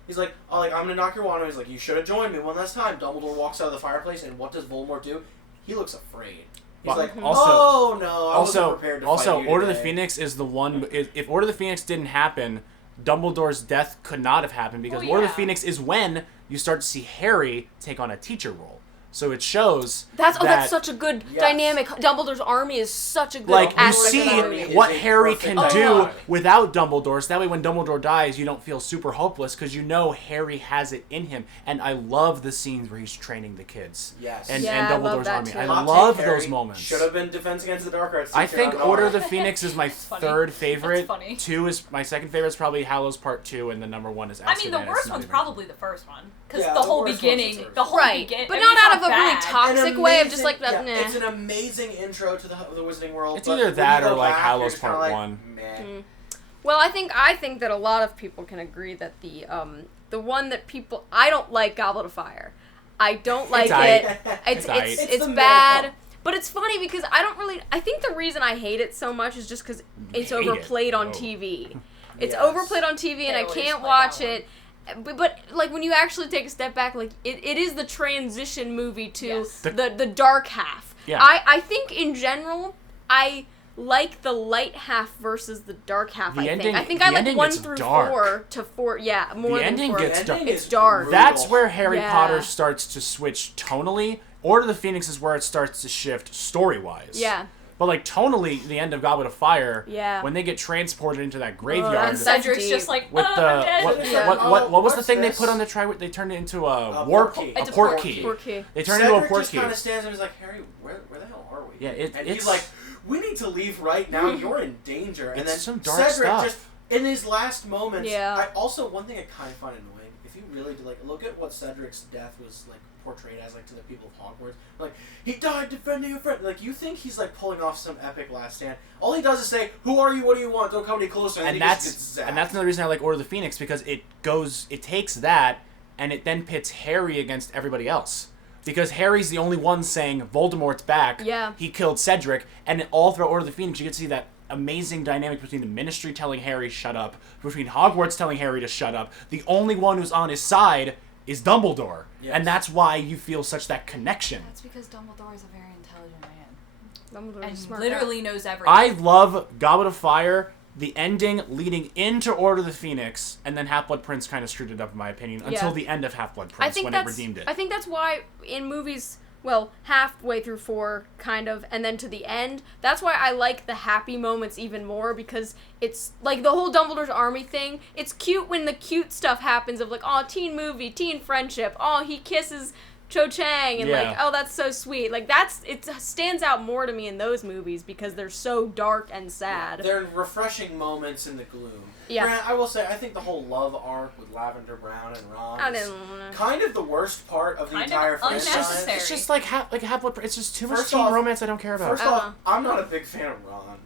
He's like, oh, like, I'm gonna knock your wand. He's like, you should have joined me one last time. Dumbledore walks out of the fireplace, and what does Voldemort do? He looks afraid. He's But like, also- oh no, I wasn't prepared to fight you Order of the today." Phoenix is the one. If Order of the Phoenix didn't happen, Dumbledore's death could not have happened because Well, Order of yeah. the Phoenix is when you start to see Harry take on a teacher role. So it shows That's that, such a good Yes. dynamic. Dumbledore's army is such a good like, you aspect see of that movie. is what a Harry perfect can do dynamic. without Dumbledore. So that way when Dumbledore dies, you don't feel super hopeless because you know Harry has it in him. And I love the scenes where he's training the kids. Yes. And, Yeah, and I love Dumbledore's that army. too. I Hot love take, those Harry. moments. Should have been Defense Against the Dark Arts. I teacher, think not Order of Noah. the Phoenix is my funny. third favorite. That's funny. 2 is my second favorite is probably Hallows Part 2, and the number 1 is I mean, the Azkaban. worst It's not one's even- probably the first one. Because Yeah, the the whole worst one's beginning, the first the whole Right, beginning. but I mean, not it's out of a really bad. toxic way of just like yeah, that. It's an amazing intro to the Wizarding World. It's but either when that you or, go like, back, Hallows you're just kinda Part like, 1. Meh. Well, I think that a lot of people can agree that the one that people I don't like Goblet of Fire. I don't like aight. it. It's aight. It's It's the bad. middle. But it's funny because I think the reason I hate it so much is just because it's Hate it? overplayed on Oh. TV. It's Yes. overplayed on TV and They I always can't play watch that one. it. But like when you actually take a step back, like it is the transition movie to Yes. the dark half. Yeah. I think in general I like the light half versus the dark half. The I ending- think the I like ending 1 gets through dark. 4 to 4. Yeah, more than ending 4. gets The dark. ending It's is dark. brutal. That's where Harry Yeah. Potter starts to switch tonally. Order of the Phoenix is where it starts to shift story-wise. Yeah. But, like, tonally, the end of Goblet of Fire, Yeah. when they get transported into that graveyard... that's And so Cedric's deep. just like, with I'm the dead. Yeah. what was the What's thing this? they put on the they turned it into a port key. a It's a port port key. key. Poor kid. They turned Cedric into a port just key. kind of stands and is like, Harry, where the hell are we? Yeah, and it's he's like, we need to leave right now. You're in danger. And It's then some dark Cedric stuff. just in his last moments. Yeah. I also one thing I kind of find annoying. If you really do, like look at what Cedric's death was like portrayed as, like to the people of Hogwarts. Like he died defending a friend. Like you think he's like pulling off some epic last stand. All he does is say, "Who are you? What do you want? Don't come any closer." And, And then he just that's gets zapped. and that's another reason I like Order of the Phoenix, because it takes that and it then pits Harry against everybody else. Because Harry's the only one saying Voldemort's back. Yeah. He killed Cedric, and all throughout Order of the Phoenix you get to see that amazing dynamic between the Ministry telling Harry shut up, between Hogwarts telling Harry to shut up. The only one who's on his side is Dumbledore. Yes. And that's why you feel such that connection. That's because Dumbledore is a very intelligent man. Dumbledore's a And smart literally knows everything. I love Goblet of Fire, the ending leading into Order of the Phoenix, and then Half-Blood Prince kind of screwed it up in my opinion, until Yeah. the end of Half-Blood I Prince think when that's it redeemed it. I think that's why in movies, well, halfway through 4 kind of and then to the end, that's why I like the happy moments even more, because it's like the whole Dumbledore's army thing. It's cute when the cute stuff happens of like, oh, teen movie, teen friendship. Oh, he kisses Cho Chang and like, Yeah. oh, that's so sweet. Like it stands out more to me in those movies because they're so dark and sad. They're refreshing moments in the gloom. Yeah. Grant, I will say, I think the whole love arc with Lavender Brown and Ron I is didn't wanna... kind of the worst part of the Kind of entire franchise. unnecessary. It's just like Half-Blood Prince. It's just too much First teen off- romance I don't care about. First off, I'm not a big fan of Ron.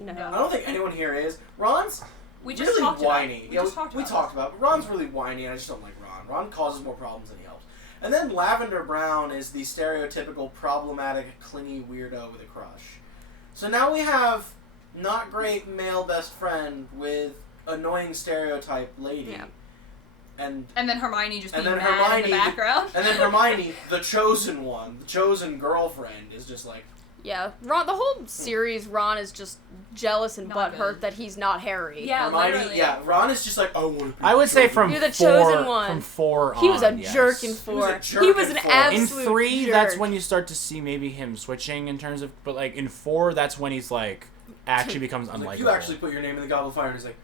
No. I don't think anyone here is. Ron's we just really talked whiny. about. We Yeah, just talked we about. talked about it, but Ron's really whiny, and I just don't like Ron. Ron causes more problems than he helps. And then Lavender Brown is the stereotypical problematic, clingy weirdo with a crush. So now we have not great male best friend with annoying stereotype lady. Yeah. And And then Hermione just And being then mad in Hermione- the background. and then Hermione, the chosen one, the chosen girlfriend, is just like, Yeah, Ron. The whole series, Ron is just jealous and Not butthurt good. that he's not Harry. Yeah, Hermione, literally. yeah, Ron is just like, I want to be I would say from You're the 4, chosen one. from 4 He was a on, yes. jerk in He was 4. a jerk He was in an 4. In absolute 3, jerk. that's when you start to see maybe him switching in terms of, but like in 4, that's when he's like actually becomes Like, unlikable. you actually put your name in the Goblet of Fire, and he's like,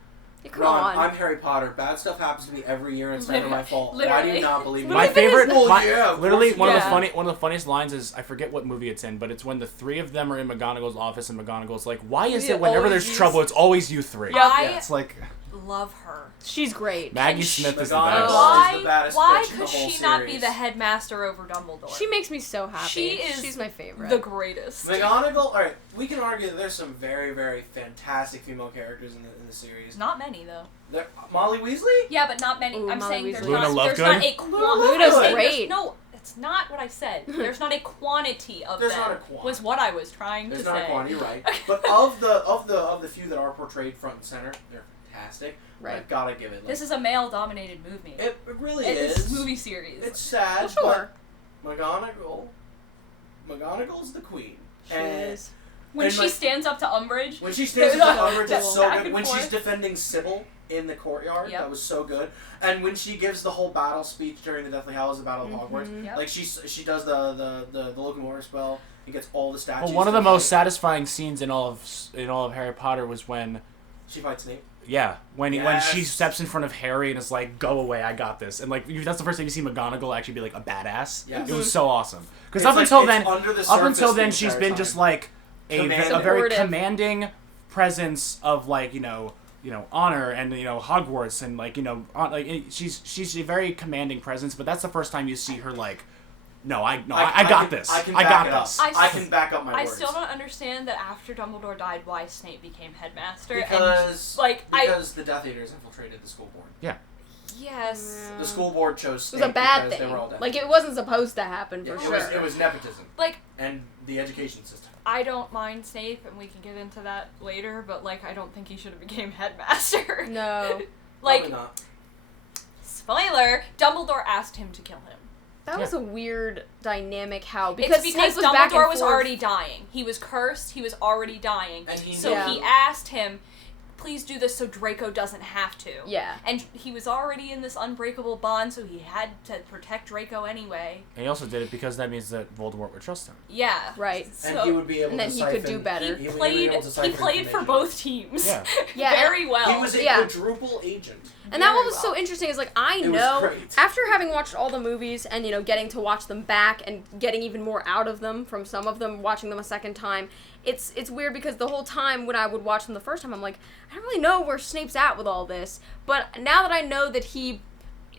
Come Ron, on. I'm Harry Potter. Bad stuff happens to me every year and it's never my fault. Why do Literally. you not believe me? My favorite, Well, yeah, of literally course. one Yeah. of the funniest lines is, I forget what movie it's in, but it's when the three of them are in McGonagall's office and McGonagall's like, why is Yeah, it whenever always there's trouble, it's always you three? Yeah. It's like love her. She's great. Maggie And Smith is the McGonagall best. is Why? the baddest Why bitch in the could whole she not be series. the headmaster over Dumbledore? She makes me so happy. She is She's my favorite. the greatest. McGonagall, alright, we can argue that there's some very, very fantastic female characters in the series. Not many though. There, Molly Weasley? Yeah, but not many. Ooh, I'm Molly saying there's Weasley. Luna not. There's Lovegood? not a Luna's quantity. great. No, it's not what I said. There's not a quantity of There's them. not a quantity. Was what I was trying There's to not say. a quantity, right. But of the few that are portrayed front and center, they're fantastic. Right. I've gotta give it. Like, This is a male-dominated movie. it really It's is. movie series. It's sad, Sure. but McGonagall's the queen. She and is. when and she like- stands up to Umbridge. When she stands They're up like- to Umbridge, it's so back good. and When she's forth. defending Sybil in the courtyard, Yep. that was so good. And when she gives the whole battle speech during the Deathly Hallows, the Battle of Hogwarts, Yep. like she does the locomotor spell and gets all the statues. Well, one of the and most she- satisfying scenes in all of Harry Potter was when, She fights Snape. yeah, when she Yes. steps in front of Harry and is like, "Go away, I got this," and like that's the first time you see McGonagall actually be like a badass. Yes. It was so awesome because It's up like- until it's then, under the up surface until then, the she's entire been time. just like a Commanding. very Supportive. commanding presence of like honor and Hogwarts and she's a very commanding presence. But that's the first time you see her like, I got this. I can I back got it up. this. I can back up my I words. still don't understand that after Dumbledore died, why Snape became headmaster. because the Death Eaters infiltrated the school board. Yes. The school board chose It Snape was a bad because thing. they were all Death Like, Eaters. it wasn't supposed to happen, for Yeah, sure. it was nepotism Like, and the education system. I don't mind Snape, and we can get into that later, but, like, I don't think he should have became headmaster. No. Like, Probably not. spoiler, Dumbledore asked him to kill him. That was a weird dynamic how... Because Because Snape Snape was back Dumbledore and was forth. already dying. He was cursed, he was already dying. And he So Yeah. he asked him, please do this so Draco doesn't have to. Yeah. And he was already in this unbreakable bond, so he had to protect Draco anyway. And he also did it because that means that Voldemort would trust him. Yeah. Right. And So he would be able and then to he siphon... could do better. he would be played able to he siphon played for information. both teams. Yeah. Yeah, Very well. He was a Yeah. quadruple agent. And that Very one was well. so interesting. Is like I It was know great. after having watched all the movies and getting to watch them back and getting even more out of them from some of them, watching them a second time, it's weird because the whole time when I would watch them the first time, I'm like, I don't really know where Snape's at with all this. But now that I know that he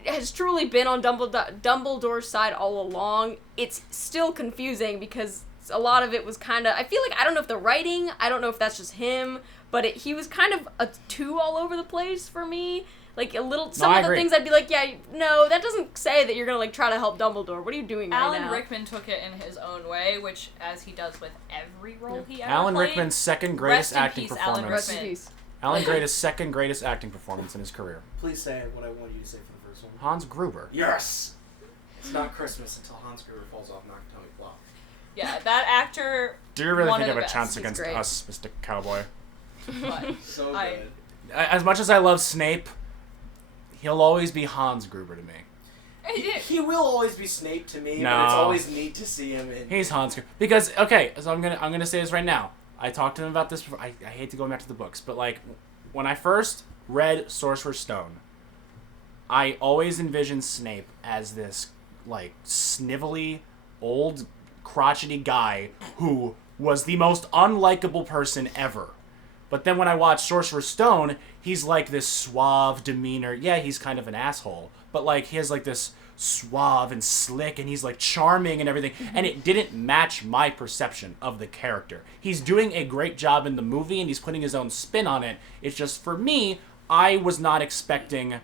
has truly been on Dumbledore's side all along, it's still confusing because a lot of it was kind of, I feel like, I don't know if the writing, I don't know if that's just him, but he was kind of a two all over the place for me. Like, some I of the agree. things I'd be like, yeah, no, that doesn't say that you're gonna, like, try to help Dumbledore. What are you doing right Alan now? Rickman took it in his own way, which, as he does with every role he ever Alan played. Rickman's second greatest Rest in acting peace, Alan performance. Rest in peace. Alan Great's second greatest acting performance in his career. Please say what I want you to say for the first one. Hans Gruber. Yes! It's not Christmas until Hans Gruber falls off Nakatomi Bluff. Yeah, that actor. Do you really One think of you the have a chance best. against He's great. us, Mr. Cowboy? But So I- good. As much as I love Snape, he'll always be Hans Gruber to me. He will always be Snape to me, No. but it's always neat to see him in... He's Hans Gruber because so I'm gonna say this right now. I talked to him about this before. I hate to go back to the books, but like when I first read Sorcerer's Stone, I always envisioned Snape as this like snivelly, old, crotchety guy who was the most unlikable person ever. But then when I watched Sorcerer's Stone, he's like this suave demeanor. Yeah, he's kind of an asshole, but like he has like this suave and slick, and he's like charming and everything. And it didn't match my perception of the character. He's doing a great job in the movie, and he's putting his own spin on it. It's just for me, I was not expecting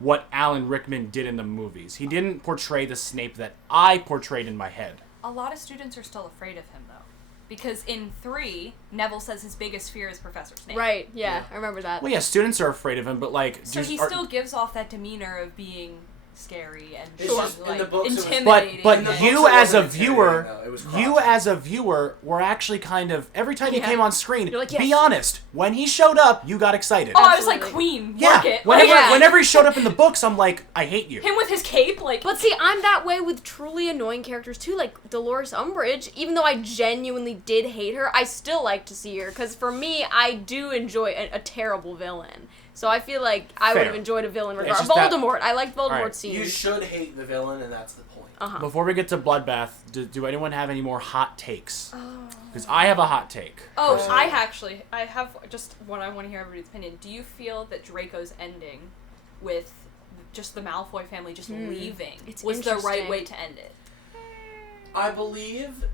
what Alan Rickman did in the movies. He didn't portray the Snape that I portrayed in my head. A lot of students are still afraid of him, though. Because in 3, Neville says his biggest fear is Professor Snape. Right, yeah, I remember that. Well, yeah, students are afraid of him, but like... So he still gives off that demeanor of being scary and It's just, in like, the books, it was- intimidating. But In the you books, it as a wasn't viewer, intimidating, though. It was you crotchety. as a viewer were actually kind of every time he Yeah. came on screen. You're like, Be yes. honest, when he showed up, you got excited. Oh, I was like, Absolutely. Queen, yeah, work it. whenever Like, whenever he showed up in the books, I'm like, I hate you. him with his cape, like. But see, I'm that way with truly annoying characters too, like Dolores Umbridge. Even though I genuinely did hate her, I still like to see her, because for me, I do enjoy a terrible villain. So I feel like I would Fair. have enjoyed a villain It's regardless. just that- Voldemort. I liked Voldemort's Alright. scene. You should hate the villain, and that's the point. Uh-huh. Before we get to Bloodbath, do anyone have any more hot takes? Because I have a hot take. Oh, Personally. I have just what I want to hear everybody's opinion. Do you feel that Draco's ending with just the Malfoy family just leaving It's was the right interesting. way to end it? I believe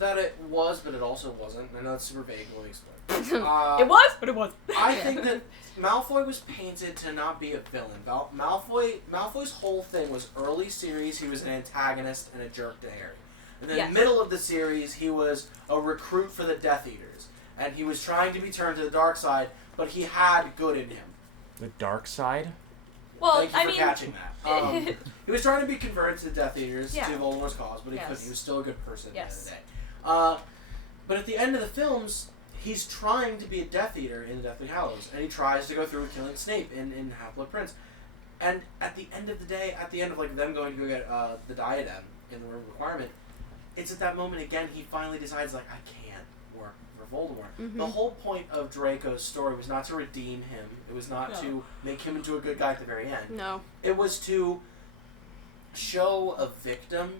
that it was, but it also wasn't. I know it's super vague. Let me explain. It was, but it was. I think that Malfoy was painted to not be a villain. Malfoy's whole thing was early series, he was an antagonist and a jerk to Harry. And then Yes. middle of the series, he was a recruit for the Death Eaters. And he was trying to be turned to the dark side, but he had good in him. The dark side? Well, Thank you I for mean, catching that. He was trying to be converted to the Death Eaters Yeah. to Voldemort's cause, but he couldn't. Yes. He was still a good person Yes. at the end of the day. But at the end of the films, he's trying to be a Death Eater in the Deathly Hallows, and he tries to go through with killing Snape in Half-Blood Prince. And at the end of the day, at the end of like them going to go get the diadem in the room of requirement, it's at that moment again he finally decides like I can't work for Voldemort. The whole point of Draco's story was not to redeem him. It was not to make him into a good guy at the very end. No. It was to show a victim,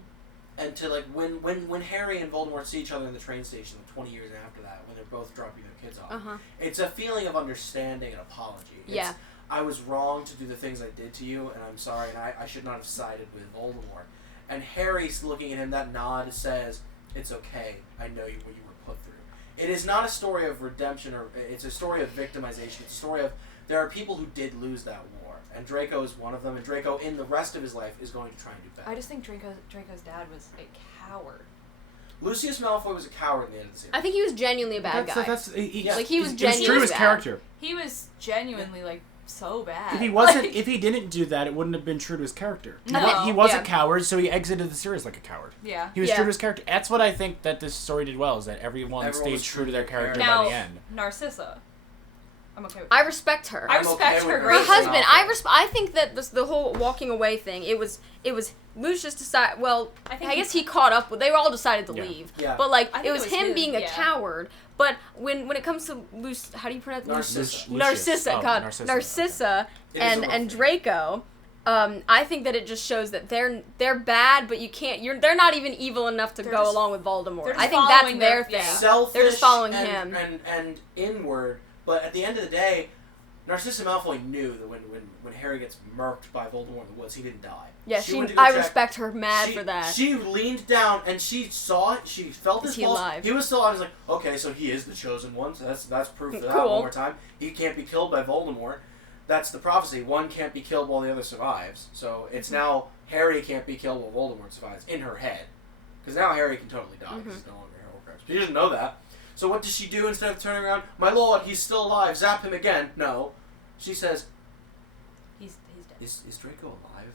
and to like when Harry and Voldemort see each other in the train station like 20 years after that, when they're both dropping their kids off. Uh-huh. It's a feeling of understanding and apology. Yeah. I was wrong to do the things I did to you, and I'm sorry, and I should not have sided with Voldemort. And Harry's looking at him, that nod says, it's okay, I know you what you were put through. It is not a story of redemption, or it's a story of victimization. It's a story of, there are people who did lose that war, and Draco is one of them, and Draco, in the rest of his life, is going to try and do better. I just think Draco's dad was a coward. Lucius Malfoy was a coward in the end of the series. I think he was genuinely a bad guy. Like, he was it's true to genuinely his bad. character. He was genuinely like so bad. If he wasn't, Like, if he didn't do that, it wouldn't have been true to his character. No. He was Yeah. a coward, so he exited the series like a coward. yeah. He was Yeah. true to his character. That's what I think that this story did well, is that everyone stayed was true to their character Now, by the end. Narcissa. I'm okay with I respect her. I I'm respect okay her with Her greatly. Grace husband, Malfoy. I think that the whole walking away thing, it was Lucius decided, well, I think I guess he caught up with, they all decided to Yeah. leave. Yeah. But like, I think it was him his- being a yeah. coward. But when it comes to how do you pronounce Narcissa. Narcissa, Oh, God, Narcissa, Narcissa It is a and real and thing. Draco, I think that it just shows that they're bad, but you can't. They're not even evil enough to They're go just- along with Voldemort. they're I just think that's following their their- thing. yeah. Selfish They're just following and, him. and inward, but at the end of the day, Narcissa Malfoy knew that when Harry gets murked by Voldemort in the woods, he didn't die. Yeah, went to go I check. respect her mad She- for that. She leaned down and she saw it. She felt his Is he pulse. alive? He was still alive. I was like, okay, so he is the chosen one. So that's proof of that. Cool. One more time, he can't be killed by Voldemort. That's the prophecy. One can't be killed while the other survives. So it's now Harry can't be killed while Voldemort survives in her head, because now Harry can totally die. 'Cause he's no longer a Horcrux. She doesn't know that. So what does she do instead of turning around? My lord, he's still alive. Zap him again. No, she says, He's dead. is Draco alive?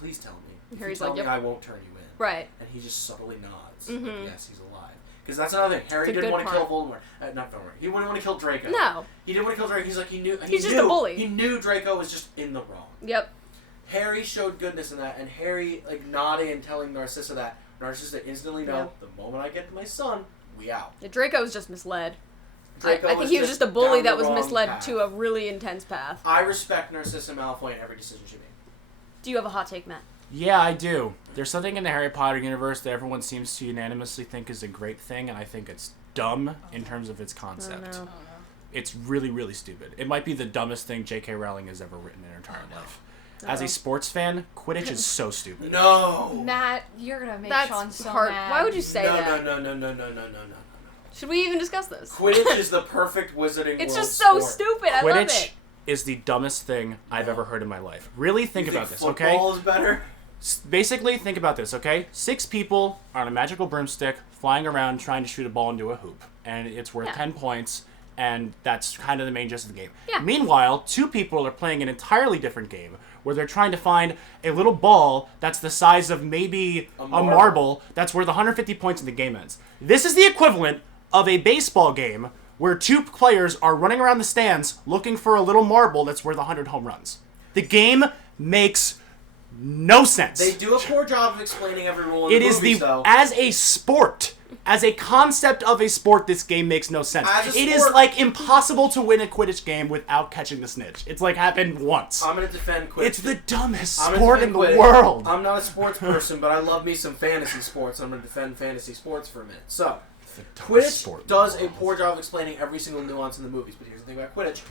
Please tell me. If Harry's you tell like, me, "Yep." I won't turn you in. Right. And he just subtly nods. Mhm. Like, yes, he's alive. Because that's another thing. Harry It's a didn't good want to kill Voldemort. Not Voldemort. He wouldn't want to kill Draco. No. He didn't want to kill Draco. He's like, he knew. He's just a bully. He knew Draco was just in the wrong. Yep. Harry showed goodness in that, and Harry, like, nodding and telling Narcissa that. Narcissa instantly know, the moment I get to my son, we out. Yeah, Draco was just misled. Draco I think he was just a bully down that the was wrong misled path. to a really intense path. I respect Narcissa Malfoy in every decision she made. Do you have a hot take, Matt? Yeah, I do. There's something in the Harry Potter universe that everyone seems to unanimously think is a great thing, and I think it's dumb in terms of its concept. Oh, no. It's really, really stupid. It might be the dumbest thing J.K. Rowling has ever written in her entire life. As Uh-oh. a sports fan, Quidditch is so stupid. No! Matt, you're gonna make That's Sean so hard. mad. Why would you say no, that? No. Should we even discuss this? Quidditch is the perfect wizarding It's world just so sport. stupid. I love Quidditch it. is the dumbest thing I've ever heard in my life. Really think You about this, okay? Football is better? Basically, think about this, okay? 6 people on a magical broomstick flying around trying to shoot a ball into a hoop. And it's worth Yeah. 10 points, and that's kind of the main gist of the game. Yeah. Meanwhile, 2 people are playing an entirely different game where they're trying to find a little ball that's the size of maybe a marble that's worth 150 points and the game ends. This is the equivalent of a baseball game where 2 players are running around the stands looking for a little marble that's worth 100 home runs. The game makes no sense. They do a poor job of explaining every rule in It the is movies, the though. as a sport, As a concept of a sport, this game makes no sense. It is like impossible to win a Quidditch game without catching the snitch. It's like happened once. I'm gonna defend Quidditch. It's the dumbest sport in the world. I'm not a sports person, but I love me some fantasy sports. I'm gonna defend fantasy sports for a minute. So, Quidditch does a poor job of explaining every single nuance in the movies. But here's the thing about Quidditch: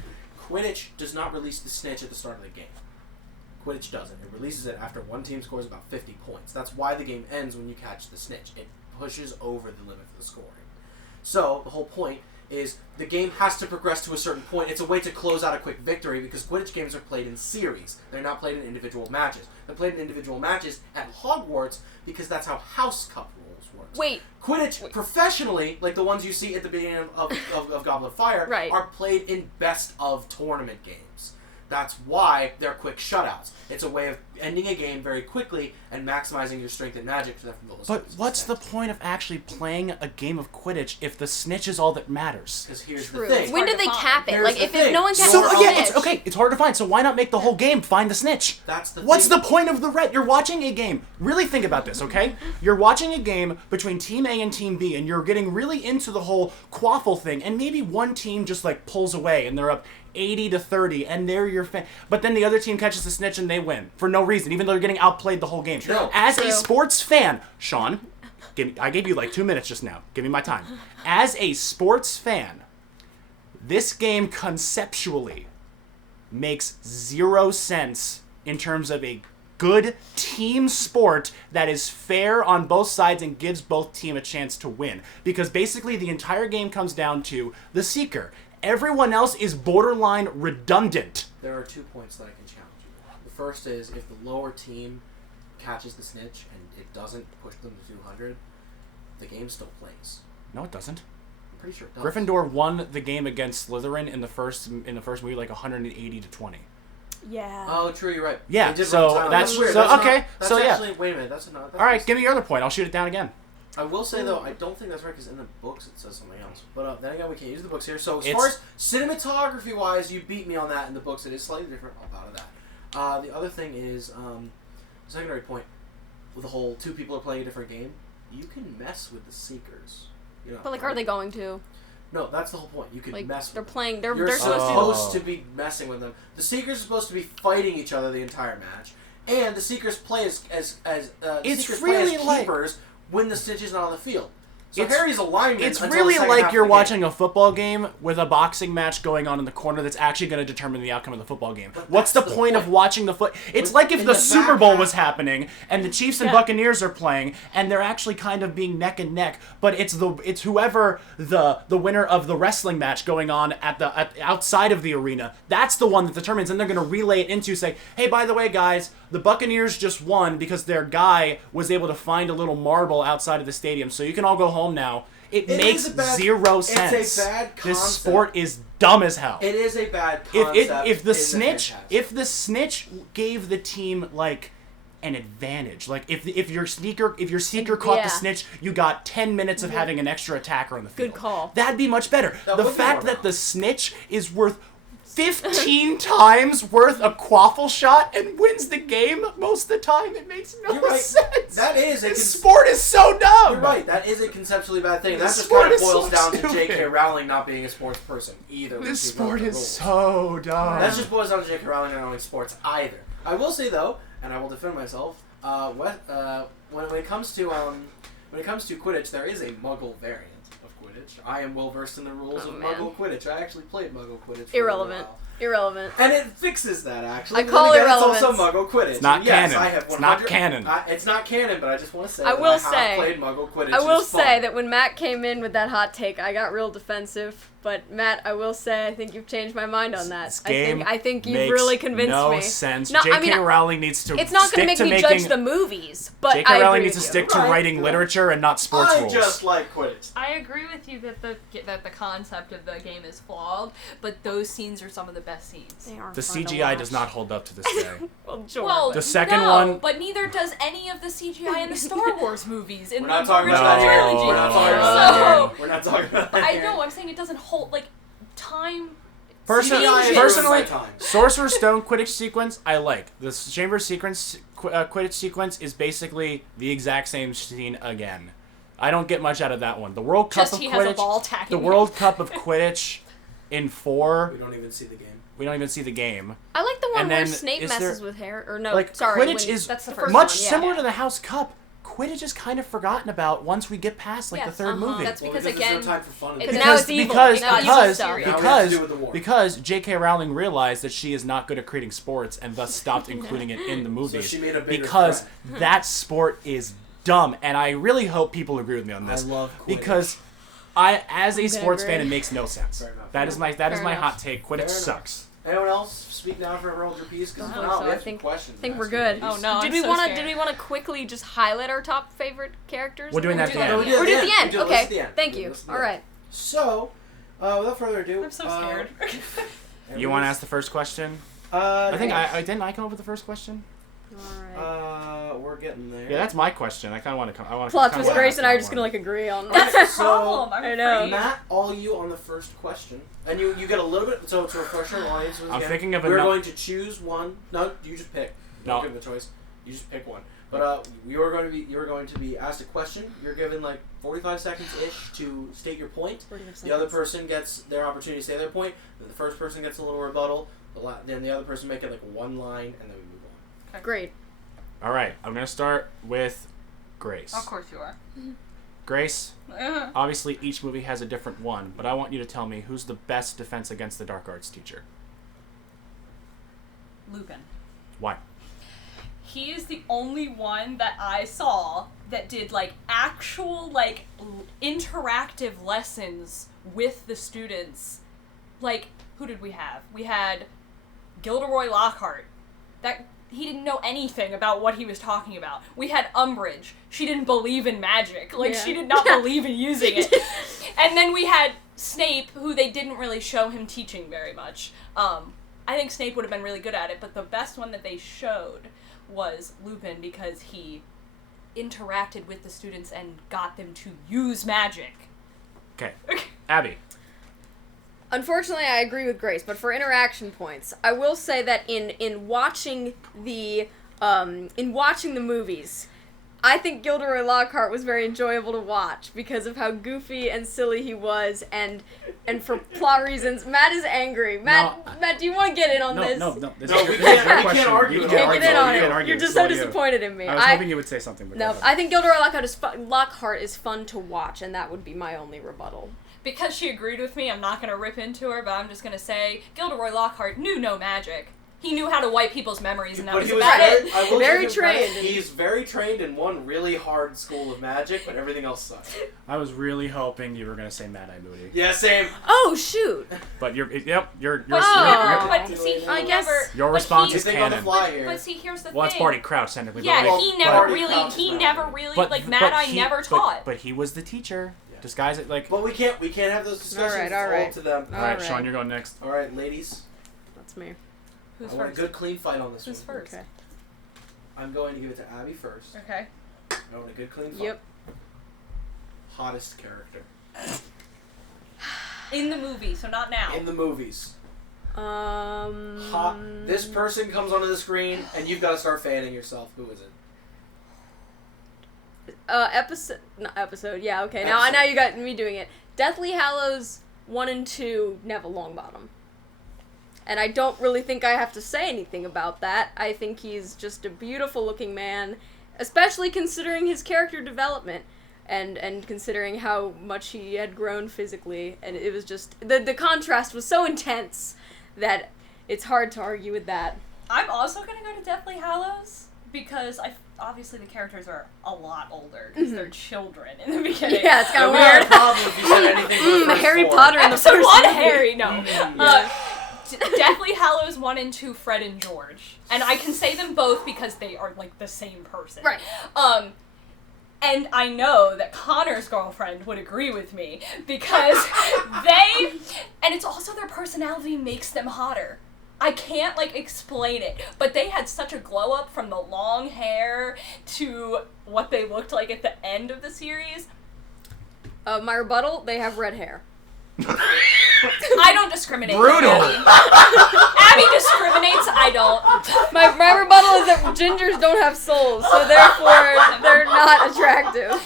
Quidditch does not release the snitch at the start of the game. Quidditch doesn't. It releases it after one team scores about 50 points. That's why the game ends when you catch the snitch. It pushes over the limit for the scoring. So, the whole point is the game has to progress to a certain point. It's a way to close out a quick victory because Quidditch games are played in series. They're not played in individual matches. They're played in individual matches at Hogwarts because that's how House Cup rules work. Wait. Quidditch, professionally, like the ones you see at the beginning of Goblet of Fire, Right. are played in best of tournament games. That's why they're quick shutouts. It's a way of ending a game very quickly and maximizing your strength and magic. But what's the point of actually playing a game of Quidditch if the snitch is all that matters? Because here's True. the thing. When did they cap it? Here's Like, the if thing. no one catches So the yeah, snitch. it's okay. It's hard to find. So why not make the whole game find the snitch? That's the What's thing. the point of the ret? You're watching a game. Really think about this, okay? You're watching a game between Team A and Team B, and you're getting really into the whole quaffle thing, and maybe one team just like pulls away, and they're up 80-30, and they're your fan. But then the other team catches the snitch and they win for no reason, even though they're getting outplayed the whole game. No. As True. a sports fan, Sean, I gave you like 2 minutes just now. Give me my time. As a sports fan, this game conceptually makes 0 sense in terms of a good team sport that is fair on both sides and gives both team a chance to win. Because basically the entire game comes down to the Seeker. Everyone else is borderline redundant. There are 2 points that I can challenge you. The first is if the lower team catches the snitch and it doesn't push them to 200, the game still plays. No, it doesn't. I'm pretty sure it does. Gryffindor won the game against Slytherin in the first movie like 180-20. Yeah. Oh, true, you're right. Yeah, They did so run time. that's- weird. so, That's okay, not, that's so, yeah. actually, wait a minute, that's not. All right, give me your other point. I'll shoot it down again. I will say though, I don't think that's right because in the books it says something else. But then again, we can't use the books here. So as It's- far as cinematography wise, you beat me on that. In the books, it is slightly different. I'll bow to that. The other thing is, secondary point, with the whole 2 people are playing a different game. You can mess with the Seekers. You know, But like, right? are they going to? No, that's the whole point. You can Like, mess with they're them. playing. You're They're supposed to be messing with them. The Seekers are supposed to be fighting each other the entire match, and the Seekers play as the It's Seekers really play as like- keepers when the snitch is not on the field. So It's- Harry's a lineman. It's until really the second like half you're of the game. watching a football game with a boxing match going on in the corner that's actually going to determine the outcome of the football game. But What's the that's the point of point. watching the foot? It's But like if in the the Super back Bowl half- was happening and the Chiefs and Yeah. Buccaneers are playing and they're actually kind of being neck and neck, but it's whoever the winner of the wrestling match going on at outside of the arena. That's the one that determines, and they're going to relay it into say, hey, by the way, guys, the Buccaneers just won because their guy was able to find a little marble outside of the stadium, so you can all go home now. It makes is a bad- 0 it's a sense. bad This concept. sport is dumb as hell. It is a bad If concept. if the in snitch franchise. gave the team like an advantage, like if your seeker caught Yeah. the snitch, you got 10 minutes of having an extra attacker on the field. Good call. That'd be much better. That The would be fact more that the snitch is worth 15 times worth a quaffle shot and wins the game most of the time, it makes no You're right. sense. That is a This sport is so dumb. You're right. That is a conceptually bad thing. That This just sport kind of is boils so down to stupid. J.K. Rowling not being a sports person either. when This she wrote sport the is rules. so dumb. That just boils down to J.K. Rowling not knowing sports either. I will say though, and I will defend myself. When it comes to Quidditch, there is a Muggle variant of Quidditch. I am well versed in the rules Oh, of man. Muggle Quidditch. I actually played Muggle Quidditch. For Irrelevant. A while. Irrelevant. And it fixes that actually. I But call then again, irrelevance. It's also Muggle Quidditch. It's not And yes, canon. I have It's not 100 canon. It's not canon, but I just want to say I that will I have say- played Muggle Quidditch. I will It's fun. say that when Matt came in with that hot take, I got real defensive. But Matt, I will say I think you've changed my mind on that. This game I think you've makes really convinced no me. sense. No, J.K. I mean, Rowling needs to it's not stick going to to make me making. judge the movies, but J.K. I Rowling agree needs to with stick you. to Right. writing literature and not sports I rules. just like Quidditch. I agree with you that the concept of the game is flawed, but those scenes are some of the best scenes. They are The fun to CGI watch. does not hold up to this day. Well, sure. Well, The second no, one- but neither does any of the CGI in the Star Wars movies in We're the not talking original about that here. trilogy. We're not talking about So- that here. We're not talking about that I here. know. I'm saying it doesn't hold like time. Personally, CGI is personally, ruined by time. Sorcerer's Stone Quidditch sequence, I like. The Chamber sequence, Quidditch sequence is basically the exact same scene again. I don't get much out of that one. The World Cup Just of he Quidditch. has a ball attacking The him. World Cup of Quidditch in 4. We don't even see the game. We don't even see the game. I like the one And where then Snape is messes there- with Harry. Or no, Like sorry. Quidditch when- is that's the first much one, yeah. similar to the House Cup. Quidditch is kind of forgotten about once we get past like the Yes, third movie. That's because, there's again, no time for fun. it's in now this. it's evil. because It got because evil stuff. Now we have to because do with the war. because J.K. Rowling realized that she is not good at creating sports and thus stopped including it in the movies she made a bigger because threat. that sport is dumb, and I really hope people agree with me on this. I love Quidditch. Because I, as a gonna sports fan, agree. it makes no sense. Fair enough. That is my Fair my enough. hot take. Quidditch Fair enough. sucks. Anyone else speak now for Hold Your Peace? Because I no, don't think so. we I have think- some questions. think to we're ask you good. ladies. Oh, no. Did I'm we so want to? scared. Did we want to quickly just highlight our top favorite characters? We're doing that at the Or end. We do do it at the end. We do it Okay. at the end. Thank We do you. this at the All end. right. So, without further ado, I'm so scared. You want to ask the first question? I think I didn't. I come up with the first question. All right. We're getting there. Yeah, that's my question. I kind of want to. I want to. Plot twist. Grace and I are just gonna like agree on. That's the So- problem. I'm I know. afraid. Matt, all you on the first question, and you get a little bit. So to refresh our audience, I'm thinking of we're a going to choose one. No, you just pick. No. Don't give the choice. You just pick one. But you are going to be asked a question. You're given like 45 seconds ish to state your point. The other person gets their opportunity to say their point. Then the first person gets a little rebuttal. Then the other person make it like one line, and then we move on. Great. All right, I'm gonna start with Grace. Of course you are. Grace, obviously each movie has a different one, but I want you to tell me who's the best Defense Against the Dark Arts teacher. Lupin. Why? He is the only one that I saw that did like actual like interactive lessons with the students. Like, who did we have? We had Gilderoy Lockhart. That he didn't know anything about what he was talking about. We had Umbridge. She didn't believe in magic. Like, Yeah. she did not believe in using it. And then we had Snape, who they didn't really show him teaching very much. I think Snape would have been really good at it, but the best one that they showed was Lupin because he interacted with the students and got them to use magic. Okay, Abby. Unfortunately, I agree with Grace, but for interaction points, I will say that in watching the movies, I think Gilderoy Lockhart was very enjoyable to watch because of how goofy and silly he was, and for plot reasons. Matt is angry. Matt, do you want to get in on this? No. This No, is we your- this is can't- your we question. can't argue You with Can't Argue, get in on you can't it. argue. You're It's just so all you. disappointed in me. I was hoping you would say something. But go No, ahead. I think Gilderoy Lockhart is fun to watch, and that would be my only rebuttal. Because she agreed with me, I'm not going to rip into her, but I'm just going to say Gilderoy Lockhart knew no magic. He knew how to wipe people's memories, and that But was he was about it. I will Very give him credit. trained. He's very trained in one really hard school of magic, but everything else sucks. I was really hoping you were gonna say Mad-Eye Moody, Yeah, same. Oh shoot! but you're But see, he I guess- never. Your but response he- is Think on the canon. fly here. But see, here's the Well, it's thing. Barty Crouch technically. Yeah, but, he like, never Barty really. Crouch He is never not- really but- like but Mad Eye he- never but- taught. But he was the teacher. Yeah. Disguise it like. But we can't have those discussions. All right. It's all to them. All right, Alright. Sean, you're going next. All right, ladies. That's me. Who's I want a first? good, clean fight on this Who's one. first? Okay. I'm going to give it to Abby first. Okay. I want a good, clean fight. Yep. Hottest character In the movie, so not now. in the movies. Um. Hot. This person comes onto the screen, and you've got to start fanning yourself. Who is it? Episode. Yeah. Okay. Now Episode. you got me doing it. Deathly Hallows 1 and 2. Neville Longbottom. And I don't really think I have to say anything about that. I think he's just a beautiful looking man, especially considering his character development and considering how much he had grown physically. And it was just, the contrast was so intense that it's hard to argue with that. I'm also gonna go to Deathly Hallows because obviously the characters are a lot older because they're children in the beginning. Yeah, it's kind of We have a weird. problem if you said anything from the first Harry four. Potter in the Episode first 1, movie. Harry. No. Deathly Hallows 1 and 2, Fred and George, and I can say them both because they are like the same person. Right. And I know that Connor's girlfriend would agree with me because and it's also their personality makes them hotter. I can't, explain it, but they had such a glow up from the long hair to what they looked like at the end of the series. My rebuttal, they have red hair. I don't discriminate. Brutal. Abby discriminates, I don't. My rebuttal is that gingers don't have souls, so therefore they're not attractive.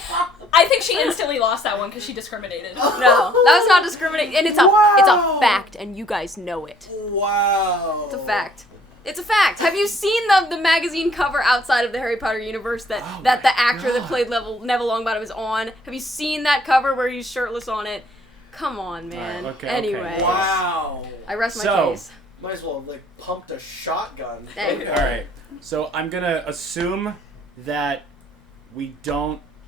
I think she instantly lost that one because she discriminated. No, that was not discriminating, and it's a fact, and you guys know it. Wow. It's a fact. It's a fact. Have you seen the magazine cover outside of the Harry Potter universe that the actor that played Neville Longbottom is on? Have you seen that cover where he's shirtless on it? Come on, man. Okay, anyway. okay. Wow. I rest my So- case. Might as well have, like, pumped a shotgun. Hey. All right. So I'm gonna assume that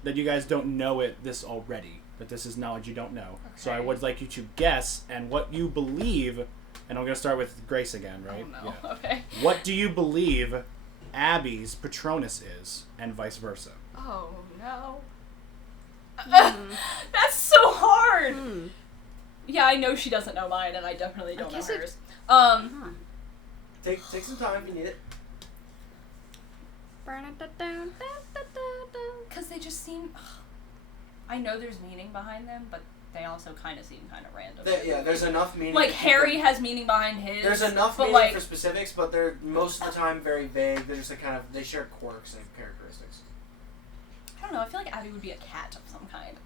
that you guys don't know this already. That this is knowledge you don't know. So I Okay. would like you to guess and what you believe. And I'm gonna start with Grace again, right? Oh, no. Yeah. Okay. What do you believe Abby's Patronus is, and vice versa? Oh, no. That's so hard. Yeah, I know she doesn't know mine, and I definitely don't know guess it- hers. Take some time if you need it. Because they just seem... I know there's meaning behind them, but they also kind of seem kind of random. There's enough meaning. Like, to keep Harry them- has meaning behind his. There's enough but meaning like, for specifics, but they're most of the time very vague. They're just they share quirks and characteristics. I don't know, I feel like Abby would be a cat of some kind.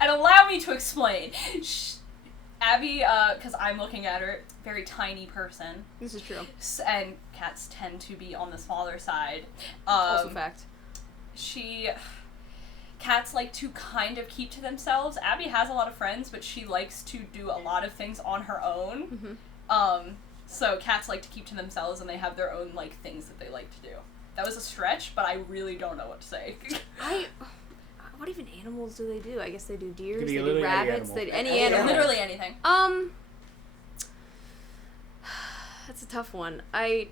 And allow me to explain. Abby, because I'm looking at her, very tiny person. This is true. And cats tend to be on the smaller side. Also fact. Cats like to kind of keep to themselves. Abby has a lot of friends, but she likes to do a lot of things on her own. So cats like to keep to themselves, and they have their own, like, things that they like to do. That was a stretch, but I really don't know what to say. What even animals do they do? I guess they do deers, Could be they do literally any rabbits, animal. they do any Any animal. Literally anything. That's a tough one. I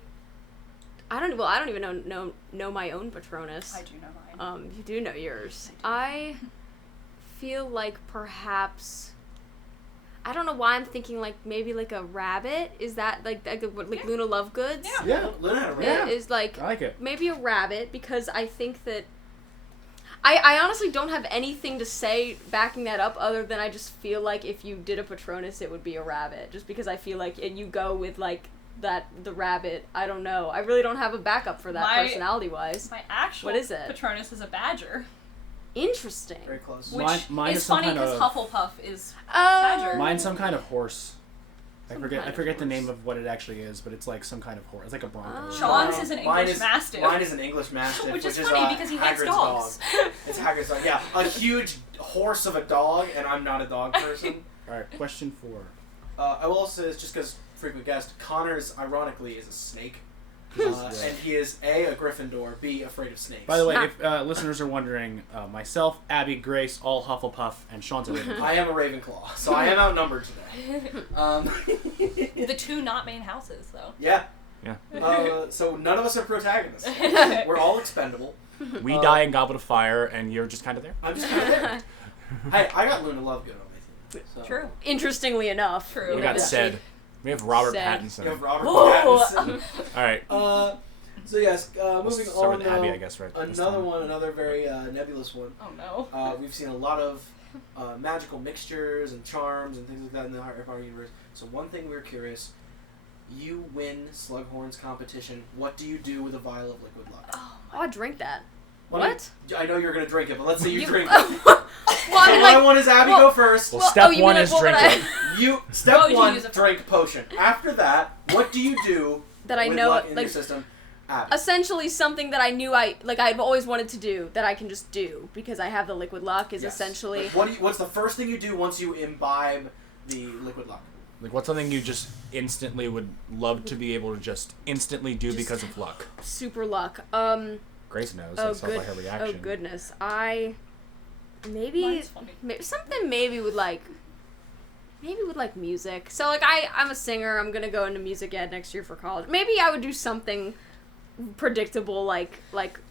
don't even know my own Patronus. I do know mine. You do know yours. I feel like perhaps, I don't know why I'm thinking like maybe like a rabbit. Is that like Yeah. Luna Lovegoods? Yeah. Yeah. Luna had a Yeah. rabbit. Is like I like it. maybe a rabbit, because I think that I honestly don't have anything to say backing that up other than I just feel like if you did a Patronus it would be a rabbit, just because I feel like you go with like the rabbit. I don't know. I really don't have a backup for that personality wise. My actual What is it? Patronus is a badger. Interesting. Very close. Which Mine is is some funny kind because of- Hufflepuff is badger. Mine's some kind of horse. I Some forget kind of the horse. name of what it actually is, but it's like some kind of horse. It's like a bronco. Oh. Sean's is an Mine English Mastiff. Mine is an English Mastiff, Which is is funny because he likes Hagrid's dogs. Dog. It's Hagrid's dog. Yeah, a huge horse of a dog, and I'm not a dog person. All right, question 4. I will also say this just because frequent guest, Connors ironically is a snake. Yeah. And he is A, Gryffindor, B, afraid of snakes. By the way, if listeners are wondering, myself, Abby, Grace, all Hufflepuff, and Sean's a Ravenclaw. I am a Ravenclaw, so I am outnumbered today. The two not main houses, though. Yeah. Yeah. So none of us are protagonists. We're all expendable. We die in Goblet of Fire, and you're just kind of there. I'm just kind of there. Hey, I got Luna Lovegood on my team. So. True. Interestingly enough. True. We got Yeah. Ced. We have Robert Ced. Pattinson. You have Robert Whoa. Pattinson. All right. So yes, We'll moving start on with though, Abby, I guess, right? this another time. one, another very nebulous one. Oh no. We've seen a lot of magical mixtures and charms and things like that in the Harry Potter universe. So one thing we're curious, you win Slughorn's competition. What do you do with a vial of liquid luck? Oh, I drink that. Well, What? I know you're going to drink it, but let's say you drink it. Well, So I mean, what I like, want is Abby well- go first. Well, step you one mean, is like, what would drinking. You What step would you one, use it for? drink potion. After that, what do you do that I with know, luck in like, your system? Abby. essentially something that I knew I've always wanted to do that I can just do because I have the liquid luck is Yes. essentially. What's the first thing you do once you imbibe the liquid luck? Like, what's something you just instantly would love to be able to just instantly do because of luck? Super luck. Grace knows. Oh, That's not good. by her reaction. Oh goodness. Maybe Mine's funny. something with like music. So like I'm a singer. I'm gonna go into music ed next year for college. Maybe I would do something predictable like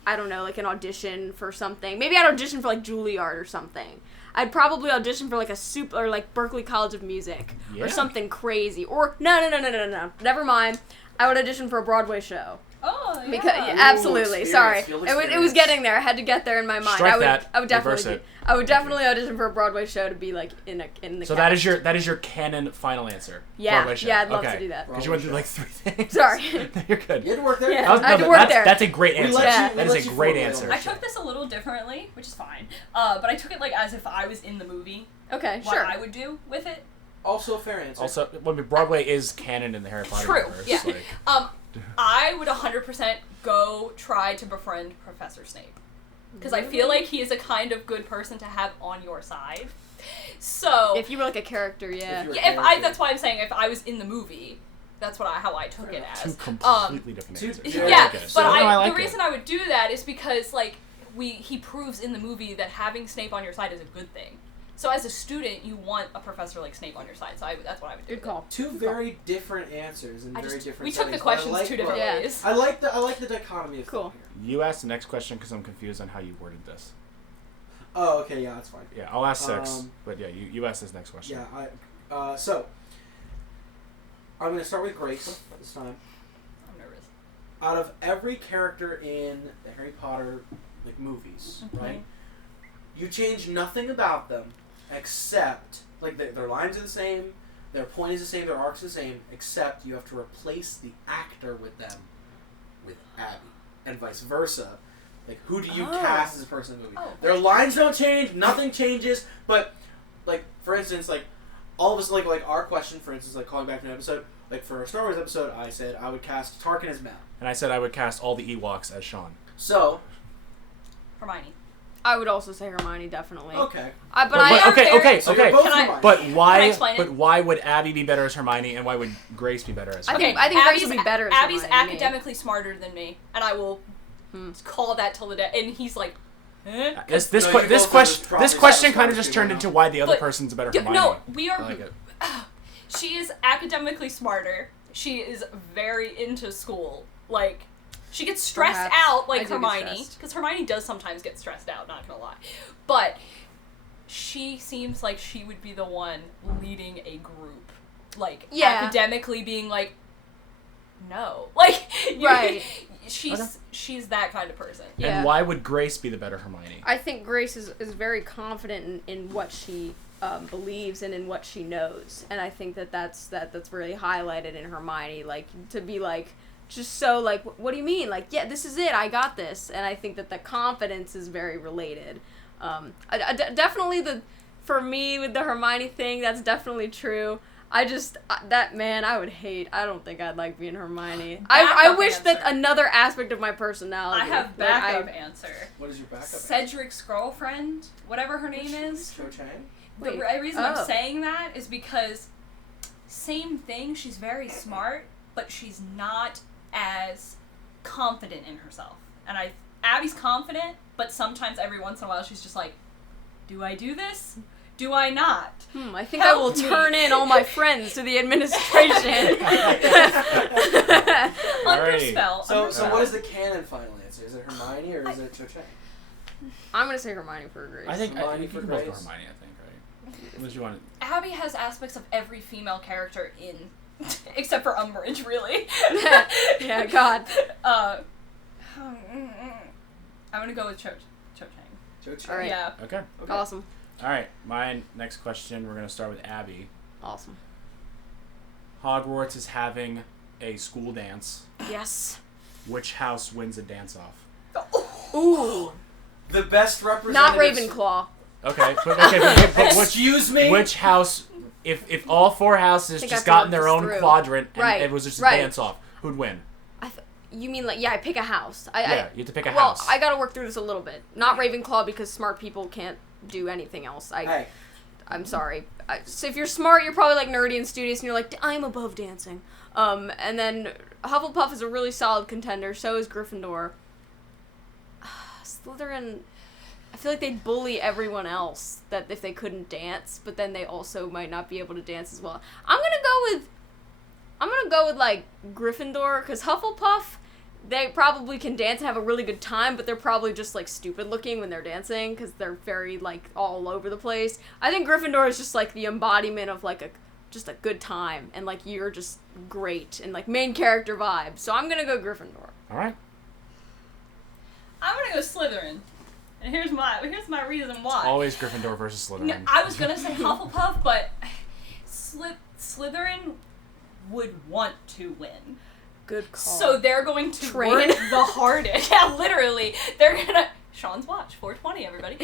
I don't know, like an audition for something. Maybe I'd audition for like Juilliard or something. I'd probably audition for like or like Berklee College of Music Yeah. or something crazy. Or no. Never mind. I would audition for a Broadway show. Oh, yeah. Because absolutely, experience, sorry, field it was experience. getting there. I had to get there in my mind. Strike I would, that, I would reverse definitely, it. I would definitely audition for a Broadway show to be like in the. So cast. that is your canon final answer. Yeah, Broadway show. yeah, I'd love okay. to do that. Because you went through like 3 things. Sorry. You're good. You had to work there. Yeah. That was- I had to no, work that's, there. that's a great We answer. let Yeah. you- That we is let a you great formulate answer. all I that. took this a little differently, which is fine. But I took it like as if I was in the movie. Okay, What sure. I would do with it. Also a fair answer. Also, well, Broadway is canon in the Harry Potter True. universe. Yeah. Like, I would 100% go try to befriend Professor Snape. Because I feel like he is a kind of good person to have on your side. So If you were like a character, yeah. If you were- yeah, if I that's why I'm saying if I was in the two how I took it two as. completely different two- answers. Yeah, Yeah, Okay. but No, I the like it. reason I would do that is because like he proves in the movie that having Snape on your side is a good thing. So as a student, you want a professor like Snape on your side. So that's what I would do. Good call. Two very different answers and very different. We took the settings, but I questions like 2 different both. Yeah. ways. I like the dichotomy of Cool. thought here. You ask the next question because I'm confused on how you worded this. Oh, okay, yeah, that's fine. Yeah, I'll ask 6, Um, but yeah, you ask this next question. Yeah, so I'm gonna start with Grace this time. I'm nervous. Out of every character in the Harry Potter like movies, right? You change nothing about them except like their lines are the same, their point is the same, their arc's the same, except you have to replace the actor with them with Abby, and vice versa. Like, who do you cast as a person in the movie? Oh. Their lines don't change, nothing changes, but like for instance, like all of us like our question, for instance, like calling back to an episode, like for a Star Wars episode, I said I would cast Tarkin as Mal. And I said I would cast all the Ewoks as Sean. So Hermione. I would also say Hermione, definitely. okay, But But I am okay, very- okay, so okay. you're both Can I- Hermione. But Can I why? explain it? But why would Abby be better as Hermione, and why would Grace be better as? I Hermione? think Grace would be better as Abby's Hermione than me. academically smarter than me, and I will call that till the day. And he's like, eh? This No, you both have question probably this question said kind of smart just too, turned I into know. why the other But- person's a better Yeah, Hermione. no, we are. I like it. She is academically smarter. She is very into school. Like, she gets stressed Perhaps. out I like do get Hermione, stressed. because Hermione does sometimes get stressed out. Not gonna lie, but she seems like she would be the one leading a group, like Yeah. academically being like, no, like Right. She's that kind of person. Yeah. And why would Grace be the better Hermione? I think Grace is very confident in what she believes and in what she knows, and I think that's really highlighted in Hermione. Like, to be like just so like, what do you mean? Like, yeah, this is it. I got this, and I think that the confidence is very related. Definitely for me with the Hermione thing, that's definitely true. I just that man, I would hate. I don't think I'd like being Hermione. I Backup wish that answer. another aspect of my personality. I have that backup answer. what is your backup? Cedric's girlfriend, whatever her name is. Cho Chang. The Wait, reason oh. I'm saying that is because same thing, she's very smart, but she's not as confident in herself. And Abby's confident, but sometimes every once in a while she's just like, do I do this? Do I not? I think I will Help me. turn in all my friends to the administration. Alrighty. Underspell. So what is the canon final answer? Is it Hermione or is it Cho Chang? I'm gonna say Hermione for Grace. I think Hermione you for can both go Grace. Hermione. I think, right? Unless you want. Abby has aspects of every female character in, except for Umbridge, really. Yeah, God. I'm gonna go with Cho Chang. Cho Chang. All right. Yeah. Okay. Okay. Awesome. All right. My next question. We're gonna start with Abby. Awesome. Hogwarts is having a school dance. Yes. Which house wins a dance off? Ooh. The best representative. Not Ravenclaw. Okay, but which Excuse me. which house? If all 4 houses think just I have to got in work their this own through. quadrant and Right, it was just a right. dance off, who'd win? You mean like, yeah, I pick a house. Yeah, you have to pick a well, house. I gotta work through this a little bit. Not Ravenclaw because smart people can't do anything else. Hey, I'm sorry. So if you're smart, you're probably like nerdy and studious, and you're like, I'm above dancing. And then Hufflepuff is a really solid contender. So is Gryffindor. Slytherin, I feel like they'd bully everyone else that if they couldn't dance, but then they also might not be able to dance as well. I'm gonna go with like Gryffindor, because Hufflepuff, they probably can dance and have a really good time, but they're probably just like stupid looking when they're dancing because they're very like all over the place. I think Gryffindor is just like the embodiment of like just a good time, and like you're just great and like main character vibe. So I'm gonna go Gryffindor. All right. I'm gonna go Slytherin. And here's my reason why. Always Gryffindor versus Slytherin. No, I was gonna say Hufflepuff, but Slytherin would want to win. Good call. So they're going to Train. work the hardest. Yeah, literally. They're gonna... Sean's watch, 420, everybody.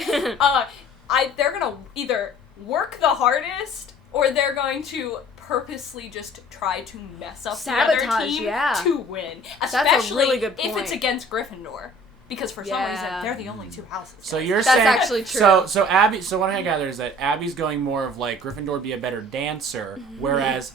They're gonna either work the hardest, or they're going to purposely just try to mess up the other Sabotage, team yeah. to win. That's a Especially really good if point. it's against Gryffindor. Because for some reason, Yeah. they're the only two houses. So guys. you're That's saying actually true. So Abby. So what I gather is that Abby's going more of like Gryffindor would be a better dancer, whereas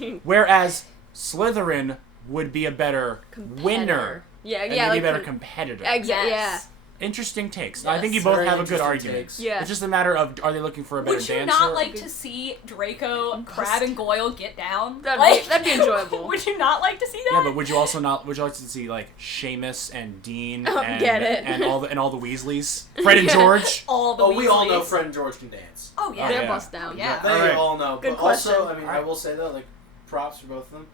Slytherin would be a better winner. Yeah, And yeah, maybe like a better the- competitor. Exactly. Yes. Interesting takes. Yes. I think you both Very have a good interesting argument. takes. Yeah. It's just a matter of are they looking for a better Would you dancer? not like to see Draco, Crabbe, and Goyle get down? That'd be enjoyable. Would you not like to see that? Yeah, but would you also not? Would you like to see like Seamus and Dean and get it. and all the Weasleys, Fred and Yeah. George? All the We all know Weasleys. Fred and George can dance. Oh yeah. They're yeah. bust down. Yeah. They Alright. all know. Good but also, question. I mean, I Alright. will say though, like, props for both of them.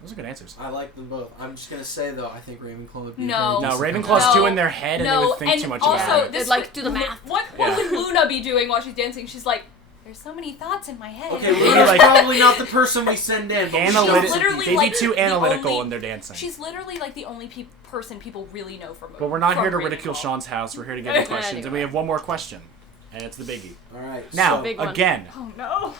Those are good answers. I like them both. I'm just gonna say though, I think Ravenclaw would be No. No, very decent. Ravenclaw's No. too in their head, and they would think and too much also, about it. this They'd, like, would- do the math. What Yeah. would Luna be doing while she's dancing? She's like, there's so many thoughts in my head. Okay, Maybe, Luna's like- probably not the person we send in. But Analytic. literally, They'd like, be too the analytical only- in their dancing. She's literally like the only person people really know from. But we're not from here to Ravenclaw. ridicule Sean's house. We're here to get into questions, and we have one more question, and it's the biggie. All right. Now, so, Big one. again, Oh no.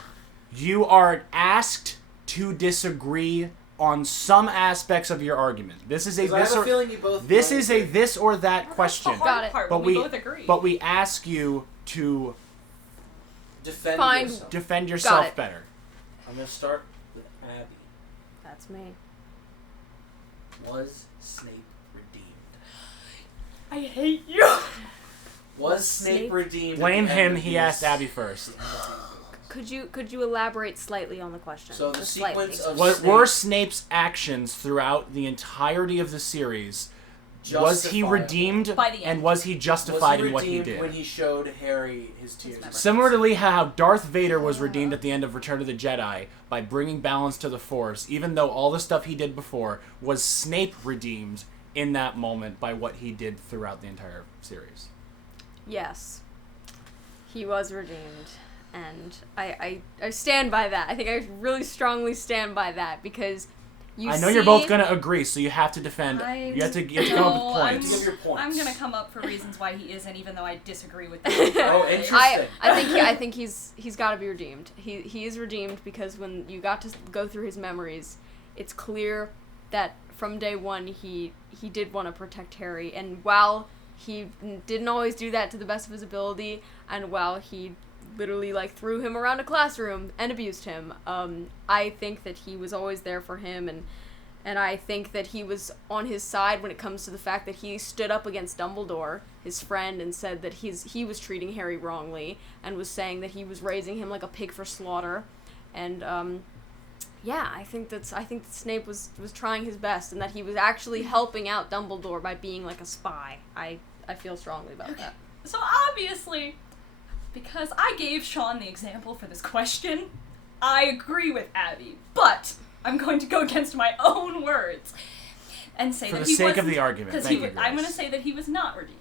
you are asked to disagree on some aspects of your argument. This is a 'cause I have this a or feeling you both. this might is a agree. this or that Well, that's question. the hard Got it. part, But we we both agree. but we ask you to defend Find- yourself. defend yourself it. better. I'm gonna start with Abby. That's me. Was Snape redeemed? I hate you. Was Snape Snape? redeemed? at Blame the end him. of He these- asked Abby first. Could you elaborate slightly on the question? So the Just slightly. sequence of What Snape were Snape's actions throughout the entirety of the series? Was he justifiable? redeemed, By the end. and was he justified in what he redeemed did? when he showed Harry his tears? memory. Similarly, how Darth Vader was redeemed at the end of Return of the Jedi by bringing balance to the Force, even though all the stuff he did before, was Snape redeemed in that moment by what he did throughout the entire series? Yes. He was redeemed. And I stand by that. I think I really strongly stand by that because you I know you're both going to agree, so you have to defend. You have to come up No, with points. Give your points. I'm gonna come up for reasons why he isn't, even though I disagree with Oh, that. interesting. I think he's got to be redeemed. He is redeemed because when you got to go through his memories, it's clear that from day one he did want to protect Harry, and while he didn't always do that to the best of his ability, and while he literally like threw him around a classroom and abused him, I think that he was always there for him, and I think that he was on his side when it comes to the fact that he stood up against Dumbledore, his friend, and said that he was treating Harry wrongly, and was saying that he was raising him like a pig for slaughter, and yeah, I think that Snape was trying his best, and that he was actually helping out Dumbledore by being like a spy. I feel strongly about that. So obviously, because I gave Sean the example for this question, I agree with Abby, but I'm going to go against my own words and say For that the he sake of wasn't- the argument, 'cause thank you, I'm going to Grace. say that he was not redeemed.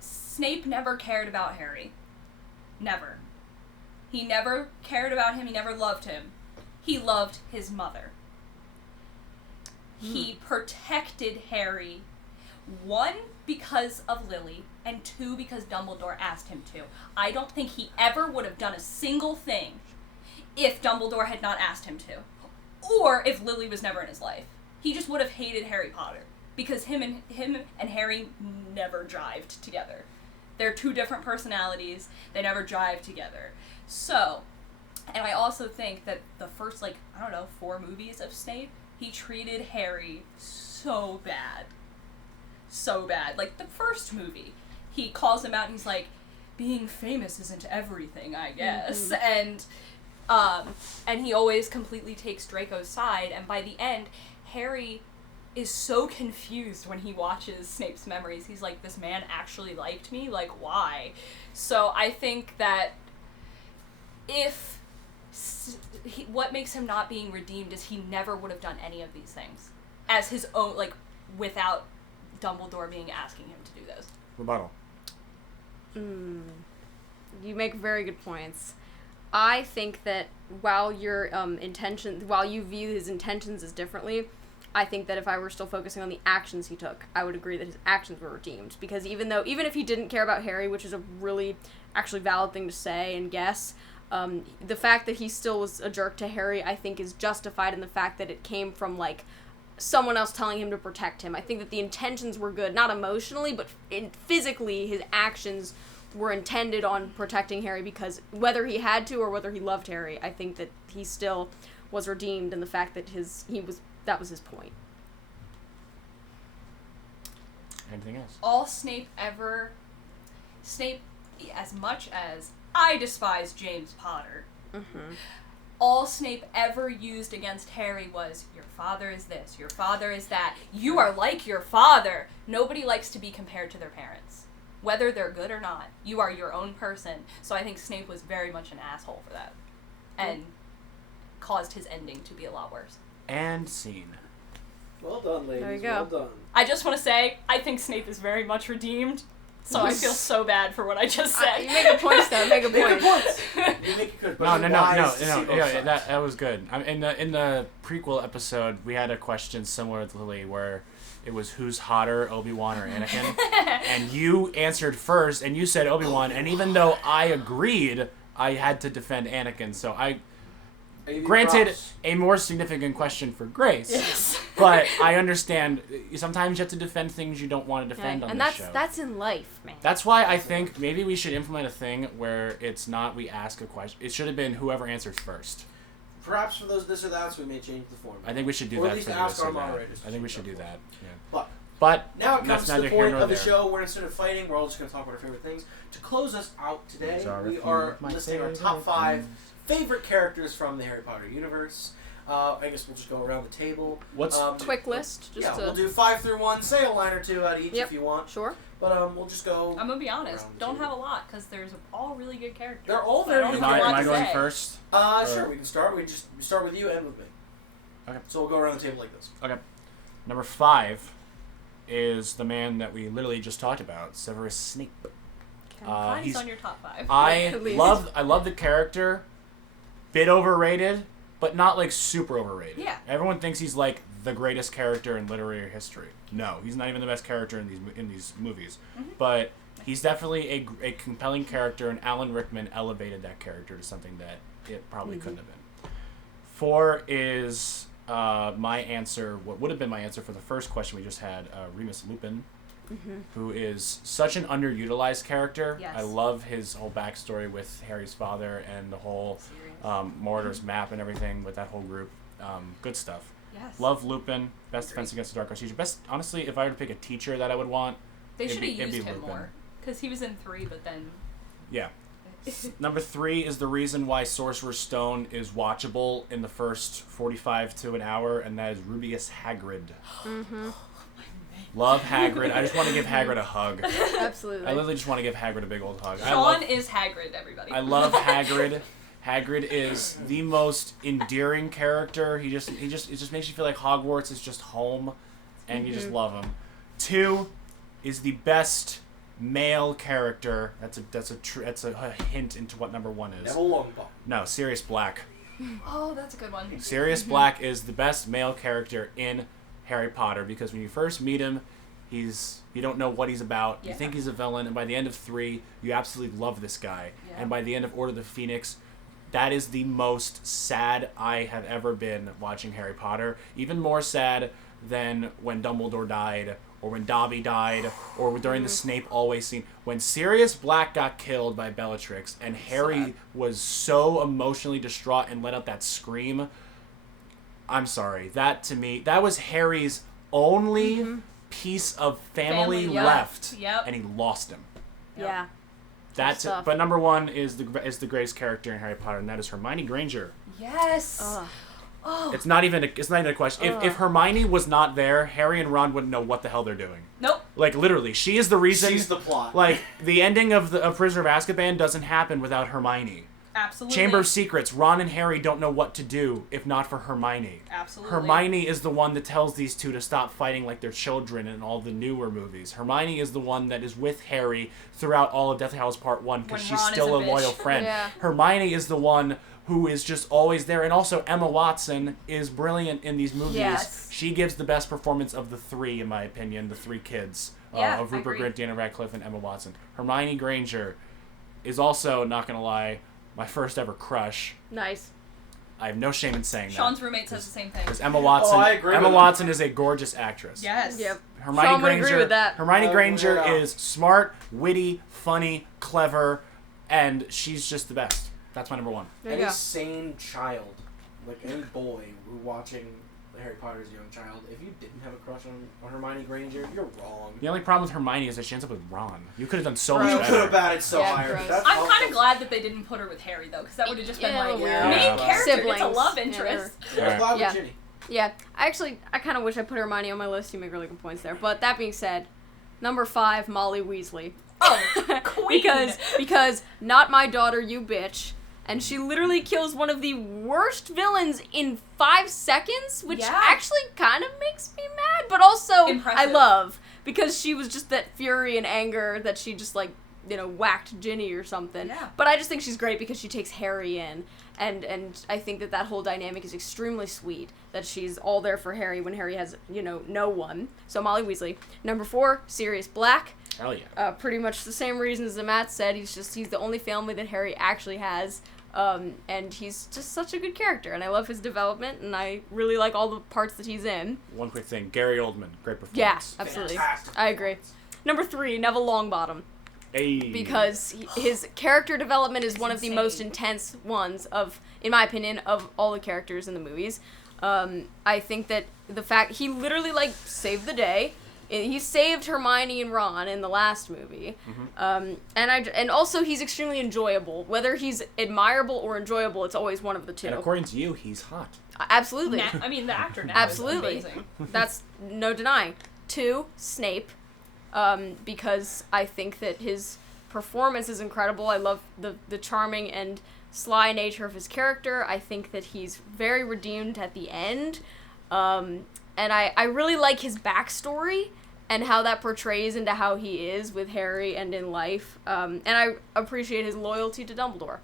Snape never cared about Harry. Never. He never cared about him. He never loved him. He loved his mother. He protected Harry, one, because of Lily, and two, because Dumbledore asked him to. I don't think he ever would have done a single thing if Dumbledore had not asked him to. Or if Lily was never in his life. He just would have hated Harry Potter. Because him and Harry never jived together. They're two different personalities. They never jived together. So, and I also think that the first, 4 movies of Snape, he treated Harry so bad. So bad. Like, the first movie, he calls him out and he's like, being famous isn't everything, I guess. Mm-hmm. And he always completely takes Draco's side, and by the end, Harry is so confused when he watches Snape's memories. He's like, this man actually liked me? Like, why? So I think that if what makes him not being redeemed is he never would have done any of these things as his own, without Dumbledore being asking him to do this. Rebuttal. You make very good points. I think that while while you view his intentions as differently, I think that if I were still focusing on the actions he took, I would agree that his actions were redeemed. Because even if he didn't care about Harry, which is a really actually valid thing to say and guess, the fact that he still was a jerk to Harry, I think, is justified in the fact that it came from, like, someone else telling him to protect him. I think that the intentions were good, not emotionally, but physically, his actions were intended on protecting Harry, because whether he had to or whether he loved Harry, I think that he still was redeemed in the fact that that was his point. Anything else? All Snape, as much as I despise James Potter, all Snape ever used against Harry was, your father is this, your father is that, you are like your father. Nobody likes to be compared to their parents, whether they're good or not. You are your own person. So I think Snape was very much an asshole for that, and caused his ending to be a lot worse. And scene. Well done, ladies. There you go. Well done. I just want to say, I think Snape is very much redeemed, so I feel so bad for what I just said. You make good points, though. Make good points. You make it good. No, Wise yeah, that was good. In the prequel episode, we had a question similar to Lily where it was who's hotter, Obi-Wan or Anakin, and you answered first, and you said Obi-Wan, and even though I agreed, I had to defend Anakin, so I granted a more significant question for Grace, Yes. but I understand sometimes you have to defend things you don't want to defend on and this show. that's in life, man. That's why I think maybe we should implement a thing where it's not we ask a question. It should have been whoever answers first. Perhaps for those this or that's, we may change the format. I think we should do Or that at least for ask this or our that. moderators to I think we change should do that that. Yeah. But But now it comes that's to the neither here point nor of the there. show where instead of fighting, we're all just going to talk about our favorite things. To close us out today, These are a we few are of my listing our favorite top 5 things. favorite characters from the Harry Potter universe. I guess we'll just go around the table. What's Quick list. We'll do 5 through 1. Say a line or two out of each Yep. if you want. Sure. But we'll just go. I'm gonna be honest, around the don't table. have a lot, because there's all really good characters. They're all So very I don't good have a lot am I to going say. first? Sure, we can start. We start with you and with me. Okay. So we'll go around the table like this. Okay. Number 5 is the man that we literally just talked about, Severus Snape. I'm glad he's he's- on your top 5. I At least. love the character. Bit overrated, but not like super overrated. Yeah. Everyone thinks he's like the greatest character in literary history. No, he's not even the best character in these movies. But he's definitely a compelling character, and Alan Rickman elevated that character to something that it probably couldn't have been. 4 is my answer. What would have been my answer for the first question we just had, Remus Lupin. Who is such an underutilized character. Yes. I love his whole backstory with Harry's father and the whole Mordor's map and everything with that whole group. Good stuff. Yes. Love Lupin. Best defense against the dark arts teacher. Best, honestly, if I were to pick a teacher that I would want, They it'd should have be- it'd used be him Lupin. more, because he was in 3, but then... Yeah. Number 3 is the reason why Sorcerer's Stone is watchable in the first 45 to an hour, and that is Rubeus Hagrid. Love Hagrid. I just want to give Hagrid a hug. Absolutely. I literally just want to give Hagrid a big old hug. Sean is Hagrid, everybody. I love Hagrid. Hagrid is the most endearing character. It just makes you feel like Hogwarts is just home, and you just love him. 2 is the best male character. That's a hint into what number 1 is. Neville Longbottom. No, Sirius Black. Oh, that's a good one. Sirius Black is the best male character in Harry Potter because when you first meet him, you don't know what he's about. You Yeah. think he's a villain, and by the end of 3, you absolutely love this guy. Yeah. And by the end of Order of the Phoenix, that is the most sad I have ever been watching Harry Potter. Even more sad than when Dumbledore died, or when Dobby died, or during the Snape always scene. When Sirius Black got killed by Bellatrix, and Harry was so emotionally distraught and let out that scream. I'm sorry. That, to me, that was Harry's only piece of family Family, yeah. left, Yep. and he lost him. Yeah. That's it. stuff. But number 1 is the greatest character in Harry Potter, and that is Hermione Granger. Yes. Ugh. Oh. It's not even a question. If Hermione was not there, Harry and Ron wouldn't know what the hell they're doing. Nope. Like literally, she is the reason. She's the plot. Like the ending of Prisoner of Azkaban doesn't happen without Hermione. Absolutely. Chamber of Secrets, Ron and Harry don't know what to do if not for Hermione. Absolutely. Hermione is the one that tells these two to stop fighting like they're children in all the newer movies. Hermione is the one that is with Harry throughout all of Deathly Hallows Part 1 because When she's Ron still a is a loyal bitch. friend. Yeah. Hermione is the one who is just always there. And also Emma Watson is brilliant in these movies. Yes. She gives the best performance of the three, in my opinion, the three kids. Yeah, Of I Rupert agree. Grint, Daniel Radcliffe, and Emma Watson. Hermione Granger is also, not gonna lie, my first ever crush. Nice. I have no shame in saying Sean's that. roommate says the same thing. Because Emma Watson, I agree Emma with Watson is a gorgeous actress. Yes. Yep. Hermione Sean would Granger, agree with that. Hermione Oh, Granger yeah. is smart, witty, funny, clever, and she's just the best. That's my number one. There you Any go. sane child, like any boy who watching Harry Potter as a young child, if you didn't have a crush on Hermione Granger, you're wrong. The only problem with Hermione is that she ends up with Ron. You could have done so Gross. You much could have better. batted so Yeah, higher. gross. That's I'm kind helpful. of glad that they didn't put her with Harry, though, because that would have just been Yeah, like, weird. main Yeah. character gets a Siblings. love Yeah, interest. I was Alright. glad Yeah. with Ginny. Yeah, I kind of wish I put Hermione on my list. You make really good points there. But that being said, number 5, Molly Weasley. Oh, queen. because not my daughter, you bitch. And she literally kills one of the worst villains in 5 seconds, which Yeah. actually kind of makes me mad, but also Impressive. I love because she was just that fury and anger that she just like, whacked Ginny or something. Yeah. But I just think she's great because she takes Harry in. And I think that whole dynamic is extremely sweet, that she's all there for Harry when Harry has, no one. So Molly Weasley. Number 4, Sirius Black. Hell yeah. Pretty much the same reasons that Matt said. He's the only family that Harry actually has. And he's just such a good character, and I love his development, and I really like all the parts that he's in. One quick thing. Gary Oldman, great performance. Yeah, absolutely. Fantastic. I agree. Number 3, Neville Longbottom. Hey. Because his character development is one of the insane. most intense ones in my opinion, of all the characters in the movies. I think that the fact he literally saved the day. He saved Hermione and Ron in the last movie, and also he's extremely enjoyable. Whether he's admirable or enjoyable, it's always one of the two. And according to you, he's hot. Absolutely, I mean, the actor now absolutely. is amazing. That's no denying. 2, Snape, because I think that his performance is incredible. I love the charming and sly nature of his character. I think that he's very redeemed at the end. And I really like his backstory and how that portrays into how he is with Harry and in life. And I appreciate his loyalty to Dumbledore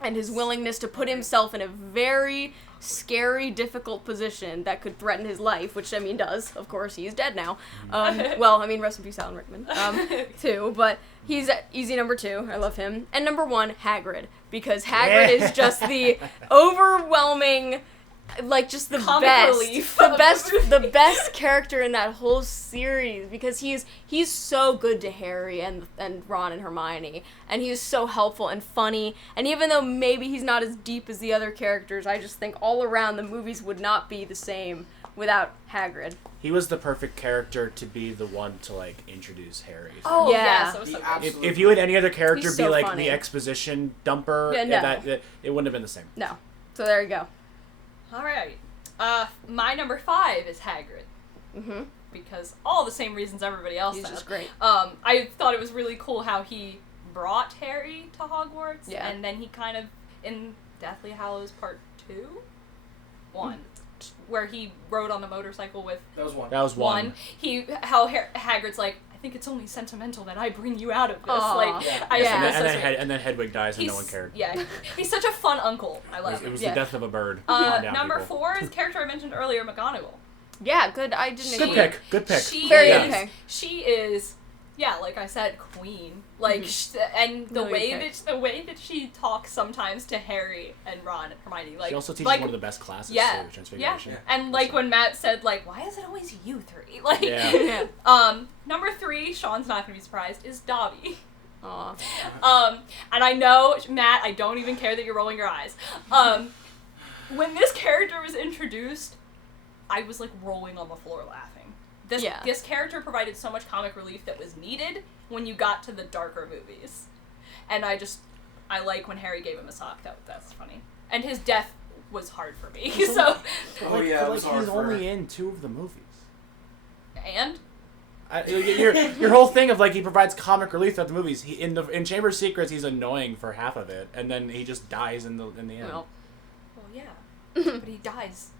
and his willingness to put himself in a very scary, difficult position that could threaten his life, which, does. Of course, he's dead now. Rest in peace, Alan Rickman, too. But he's easy number 2. I love him. And number 1, Hagrid. Because Hagrid is just the overwhelming... just the Comic best, relief the of best, the the movie. best character in that whole series because he's so good to Harry and Ron and Hermione, and he's so helpful and funny. And even though maybe he's not as deep as the other characters, I just think all around the movies would not be the same without Hagrid. He was the perfect character to be the one to introduce Harry. Oh, Yeah. yeah, so The good. absolute If you had any other character He's be so like funny. the exposition dumper, Yeah, no. that it wouldn't have been the same. No, so there you go. All right. My number 5 is Hagrid. Mm-hmm. Because all the same reasons everybody else He's said. just great. I thought it was really cool how he brought Harry to Hogwarts, Yeah. and then he kind of, in Deathly Hallows Part 2? 1. Where he rode on the motorcycle with That was one. That was one. Hagrid's like, I think it's only sentimental that I bring you out of this. Aw. Yeah. I just Yeah. think that's And so then, sweet. and then Hedwig dies and He's- no one cared. Yeah, he's such a fun uncle. I It love was, him. it was Yeah. the death of a bird. Calm down, Number people. 4 is character I mentioned earlier, McGonagall. Yeah, good. I didn't. Good agree. pick. Good pick. She Very is, good pick. She is, yeah, like I said, queen. Like, and the Really way good pick. that she talks sometimes to Harry and Ron and Hermione, like She also teaches like, one of the best classes yeah, too, Transfiguration. yeah, and like when Matt said like, why is it always you 3? Like, Yeah. number 3, Sean's not gonna be surprised, is Dobby. Aw. And I know, Matt, I don't even care that you're rolling your eyes. When this character was introduced, I was like rolling on the floor laughing. This character provided so much comic relief that was needed when you got to the darker movies. And I like when Harry gave him a sock. That's funny. And his death was hard for me. So, Oh yeah, it But was hard he's for her. only in 2 of the movies. and Your whole thing of like he provides comic relief throughout the movies. In Chamber of Secrets, he's annoying for half of it, and then he just dies in the end. Well, yeah, but he dies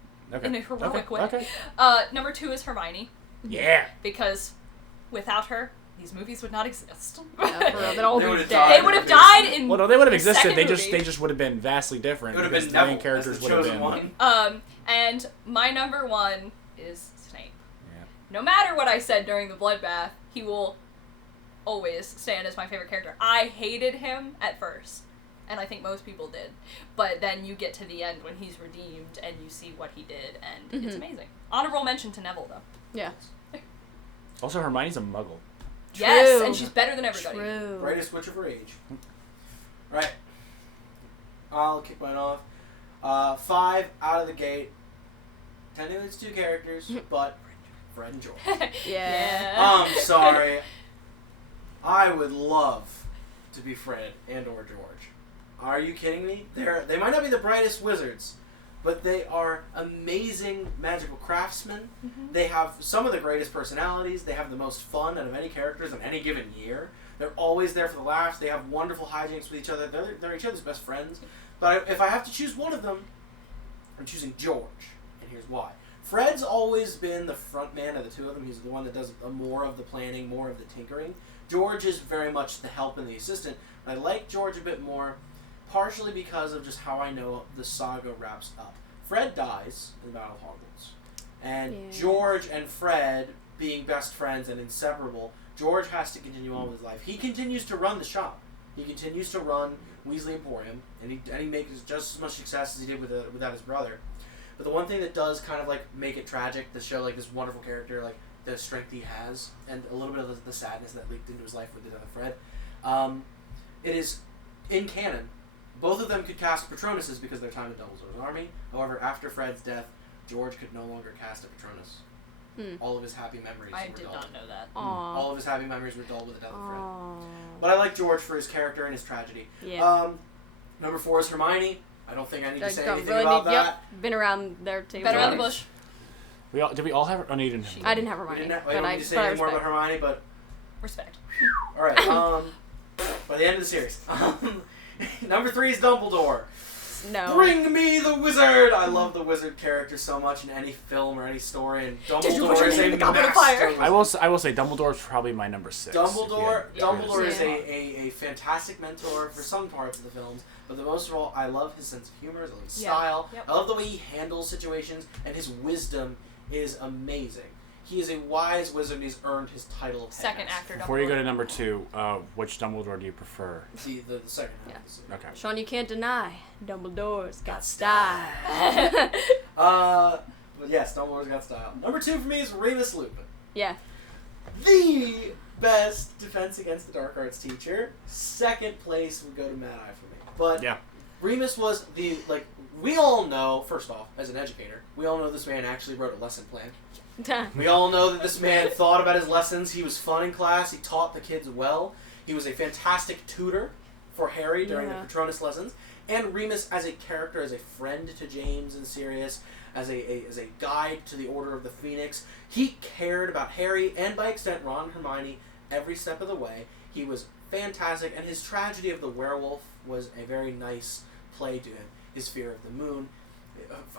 in a heroic way. Okay. Number 2 is Hermione, Yeah. because without her, these movies would not exist. Yeah, for real. They'd all They be would've dead. died. They would have died in. Well, no, they would have the existed. second They movie. just would have been vastly different. It would have because been the main Neville characters as the would have chosen been. one. And my number 1 is Snape. Yeah. No matter what I said during the Bloodbath, he will always stand as my favorite character. I hated him at first, and I think most people did. But then you get to the end when he's redeemed, and you see what he did, and it's amazing. Honorable mention to Neville, though. Yeah. Also, Hermione's a Muggle. Yes, True. and she's better than everybody. True. Brightest witch of her age. Right. I'll kick mine off. 5 out of the gate. Technically it's 2 characters, but Fred and George. Yeah. I'm sorry. I would love to be Fred and or George. Are you kidding me? They might not be the brightest wizards, but they are amazing magical craftsmen. Mm-hmm. They have some of the greatest personalities. They have the most fun out of any characters in any given year. They're always there for the laughs. They have wonderful hijinks with each other. They're each other's best friends. But if I have to choose one of them, I'm choosing George. And here's why. Fred's always been the front man of the two of them. He's the one that does more of the planning, more of the tinkering. George is very much the help and the assistant. I like George a bit more, partially because of just how I know the saga wraps up. Fred dies in the Battle of Hogwarts. And Yeah. George and Fred, being best friends and inseparable, George has to continue on with his life. He continues to run the shop. He continues to run Weasley Emporium, and he makes just as much success as he did without his brother. But the one thing that does kind of like make it tragic to show like this wonderful character, like the strength he has, and a little bit of the sadness that leaked into his life with the death of Fred, it is in canon. Both of them could cast Patronuses because of their time in Dumbledore's army. However, after Fred's death, George could no longer cast a Patronus. All of his happy memories I were did dulled. not know that. Aw. All of his happy memories were dulled with the death of Fred. Aw. But I like George for his character and his tragedy. Yeah. Number 4 is Hermione. I don't think I need to say anything really about need, that. Yep. Been around their table. Better on the Nice. bush. Did we all have? Oh, no, you didn't have. I didn't have We Hermione, didn't have, I but don't I need to say but I any more about respect. Hermione, but Respect. alright, by the end of the series. Number 3 is Dumbledore. No. Bring me the wizard! I love the wizard character so much in any film or any story, and Did you put your Dumbledore is name in a the Goblet of Fire? master. I will say Dumbledore's probably my number 6. Dumbledore is Yeah. a fantastic mentor for some parts of the films, but the most of all, I love his sense of humor, I love his Yeah. style, Yep. I love the way he handles situations, and his wisdom is amazing. He is a wise wizard, and he's earned his title of Second headmaster. actor. Before you go to number 2, which Dumbledore do you prefer? The second half Yeah. of the series. Okay. Sean, you can't deny Dumbledore's got style. But yes, Dumbledore's got style. Number 2 for me is Remus Lupin. Yeah. The best defense against the dark arts teacher. Second place would go to Mad Eye for me. But Yeah. Remus was we all know, first off, as an educator, we all know this man actually wrote a lesson plan. We all know that this man thought about his lessons. He was fun in class. He taught the kids well. He was a fantastic tutor for Harry during the Yeah. Patronus lessons. And Remus as a character, as a friend to James and Sirius, as a guide to the Order of the Phoenix. He cared about Harry and, by extent, Ron and Hermione every step of the way. He was fantastic, and his tragedy of the werewolf was a very nice play to him. His fear of the moon,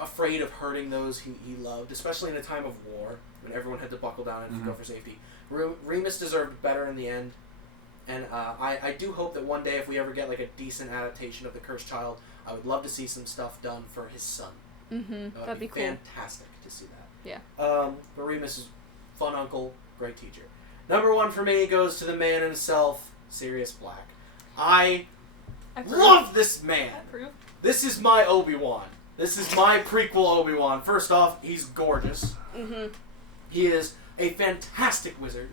afraid of hurting those he loved, especially in a time of war when everyone had to buckle down and go for safety. Remus deserved better in the end, and I do hope that one day if we ever get like a decent adaptation of The Cursed Child, I would love to see some stuff done for his son. That'd be cool. Fantastic to see that. Yeah. But Remus is fun uncle, great teacher. Number 1 for me goes to the man himself, Sirius Black. I love this man. Approve. This is my Obi-Wan. This is my prequel Obi-Wan. First off, he's gorgeous. He is a fantastic wizard.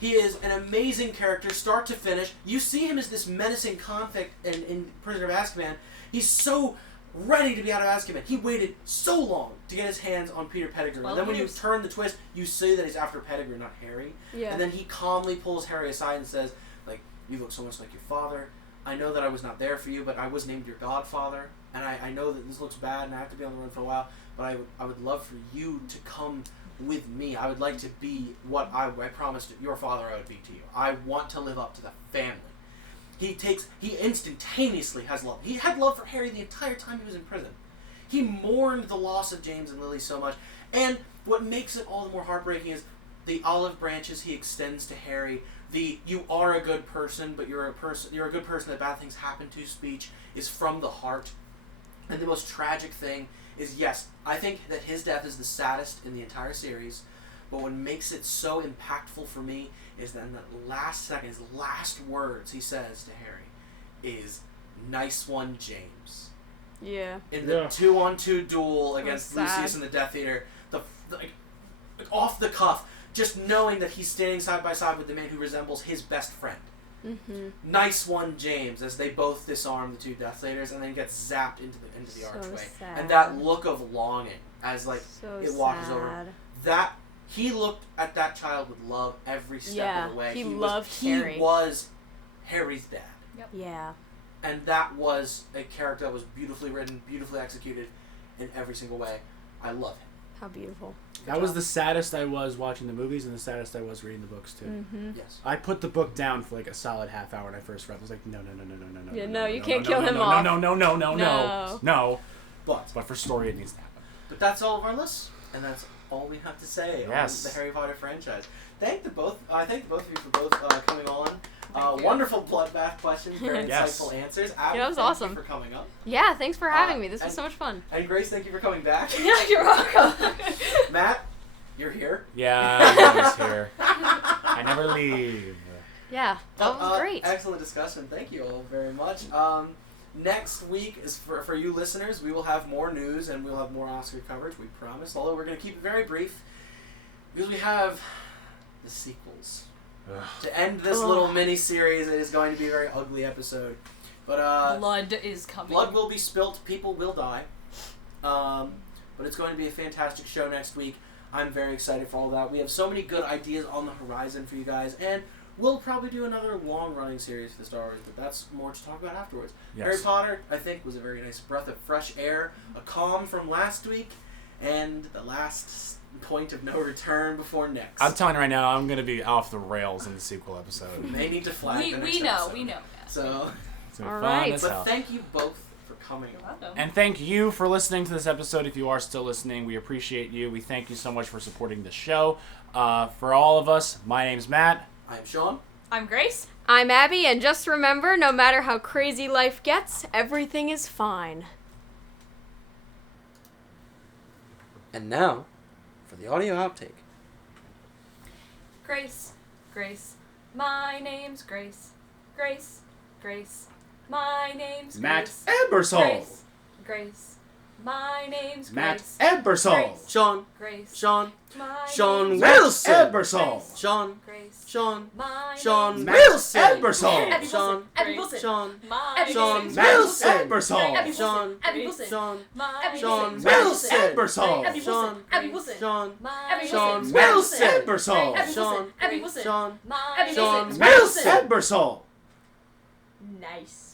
He is an amazing character, start to finish. You see him as this menacing convict in Prisoner of Azkaban. He's so ready to be out of Azkaban. He waited so long to get his hands on Peter Pettigrew. And then when you turn the twist, you see that he's after Pettigrew, not Harry. Yeah. And then he calmly pulls Harry aside and says, like, you look so much like your father. I know that I was not there for you, but I was named your godfather. And I know that this looks bad and I have to be on the road for a while, but I would love for you to come with me. I would like to be what I promised your father I would be to you. I want to live up to the family. He instantaneously has love. He had love for Harry the entire time he was in prison. He mourned the loss of James and Lily so much. And what makes it all the more heartbreaking is the olive branches he extends to Harry. The "you are a good person, but you're a good person that bad things happen to" speech is from the heart. And the most tragic thing is, yes, I think that his death is the saddest in the entire series, but what makes it so impactful for me is that in that last second, his last words he says to Harry is, "Nice one, James." Yeah. In the 2-on-2 duel against That's sad. Lucius in the Death Eater, like off the cuff, just knowing that he's standing side by side with the man who resembles his best friend. Mm-hmm. Nice one, James, as they both disarm the two Death Eaters and then gets zapped into the So archway. sad. And that look of longing as So it washes sad. over. That he looked at that child with love every step of the way. He loved he Harry. was Harry's dad. Yeah. And that was a character that was beautifully written, beautifully executed in every single way. I love him. How beautiful. That was the saddest I was watching the movies, and the saddest I was reading the books too. Mm-hmm. Yes. I put the book down for like a solid half hour when I first read it. I was like, no. Yeah, no, you can't kill him off. No. But For story, it needs to happen. that's all of our lists, and that's all we have to say Yes. on the Harry Potter franchise. Thank the both of you for both coming on. Thank you. Wonderful Bloodbath questions, very Yes. insightful answers. Abby, Yeah, that was thank awesome. you for coming up. Yeah, thanks for having me. This was and- so much fun. And Grace, thank you for coming back. Yeah, you're welcome. Matt, you're here. Yeah, I'm always here. I never leave. Yeah, that was great. Excellent discussion. Thank you all very much. Next week is for you listeners. We will have more news and we'll have more Oscar coverage. We promise. Although we're going to keep it very brief because we have the sequels. To end this little mini series, it is going to be a very ugly episode. But Blood is coming. blood will be spilt. People will die. But it's going to be a fantastic show next week. I'm very excited for all that. We have so many good ideas on the horizon for you guys, and we'll probably do another long-running series for the Star Wars, but that's more to talk about afterwards. Yes. Harry Potter, I think, was a very nice breath of fresh air, a calm from last week, and the last point of no return before next. I'm telling you right now, I'm going to be off the rails in the sequel episode. We may need to flag the next we know, episode. we know. So, It's gonna All be fun right. as but hell. thank you both for coming on. Welcome. And thank you for listening to this episode. If you are still listening, we appreciate you. We thank you so much for supporting the show. For all of us, my name's Matt. I'm Sean. I'm Grace. I'm Abby, and just remember, no matter how crazy life gets, everything is fine. And now, for the audio outtake. Grace. Grace. My name's Grace. Grace. Grace. My name's Matt Grace. Ebersol. Grace. Grace. My name's Matt Grace. Ebersol. Grace. Sean. Grace. Sean. My Sean name's Wilson. Ebersol. Grace. Sean. Grace. Sean. My Sean name's Matt Wilson. Ebersol. Abby Sean. Wilson. Abby Grace. Wilson. Sean. My Sean name's Matt Wilson. Ebersol. Abby Sean. Wilson. Abby Grace. Wilson. Sean. My Sean name's Wilson. Ebersol. Abby Sean. Wilson. Abby Wilson. Sean. My Abby Sean Wilson. Wilson. Ebersol. Abby Sean. Wilson. Abby Wilson. Sean. My Abby Sean Wilson. Matt Wilson. Ebersol. Nice.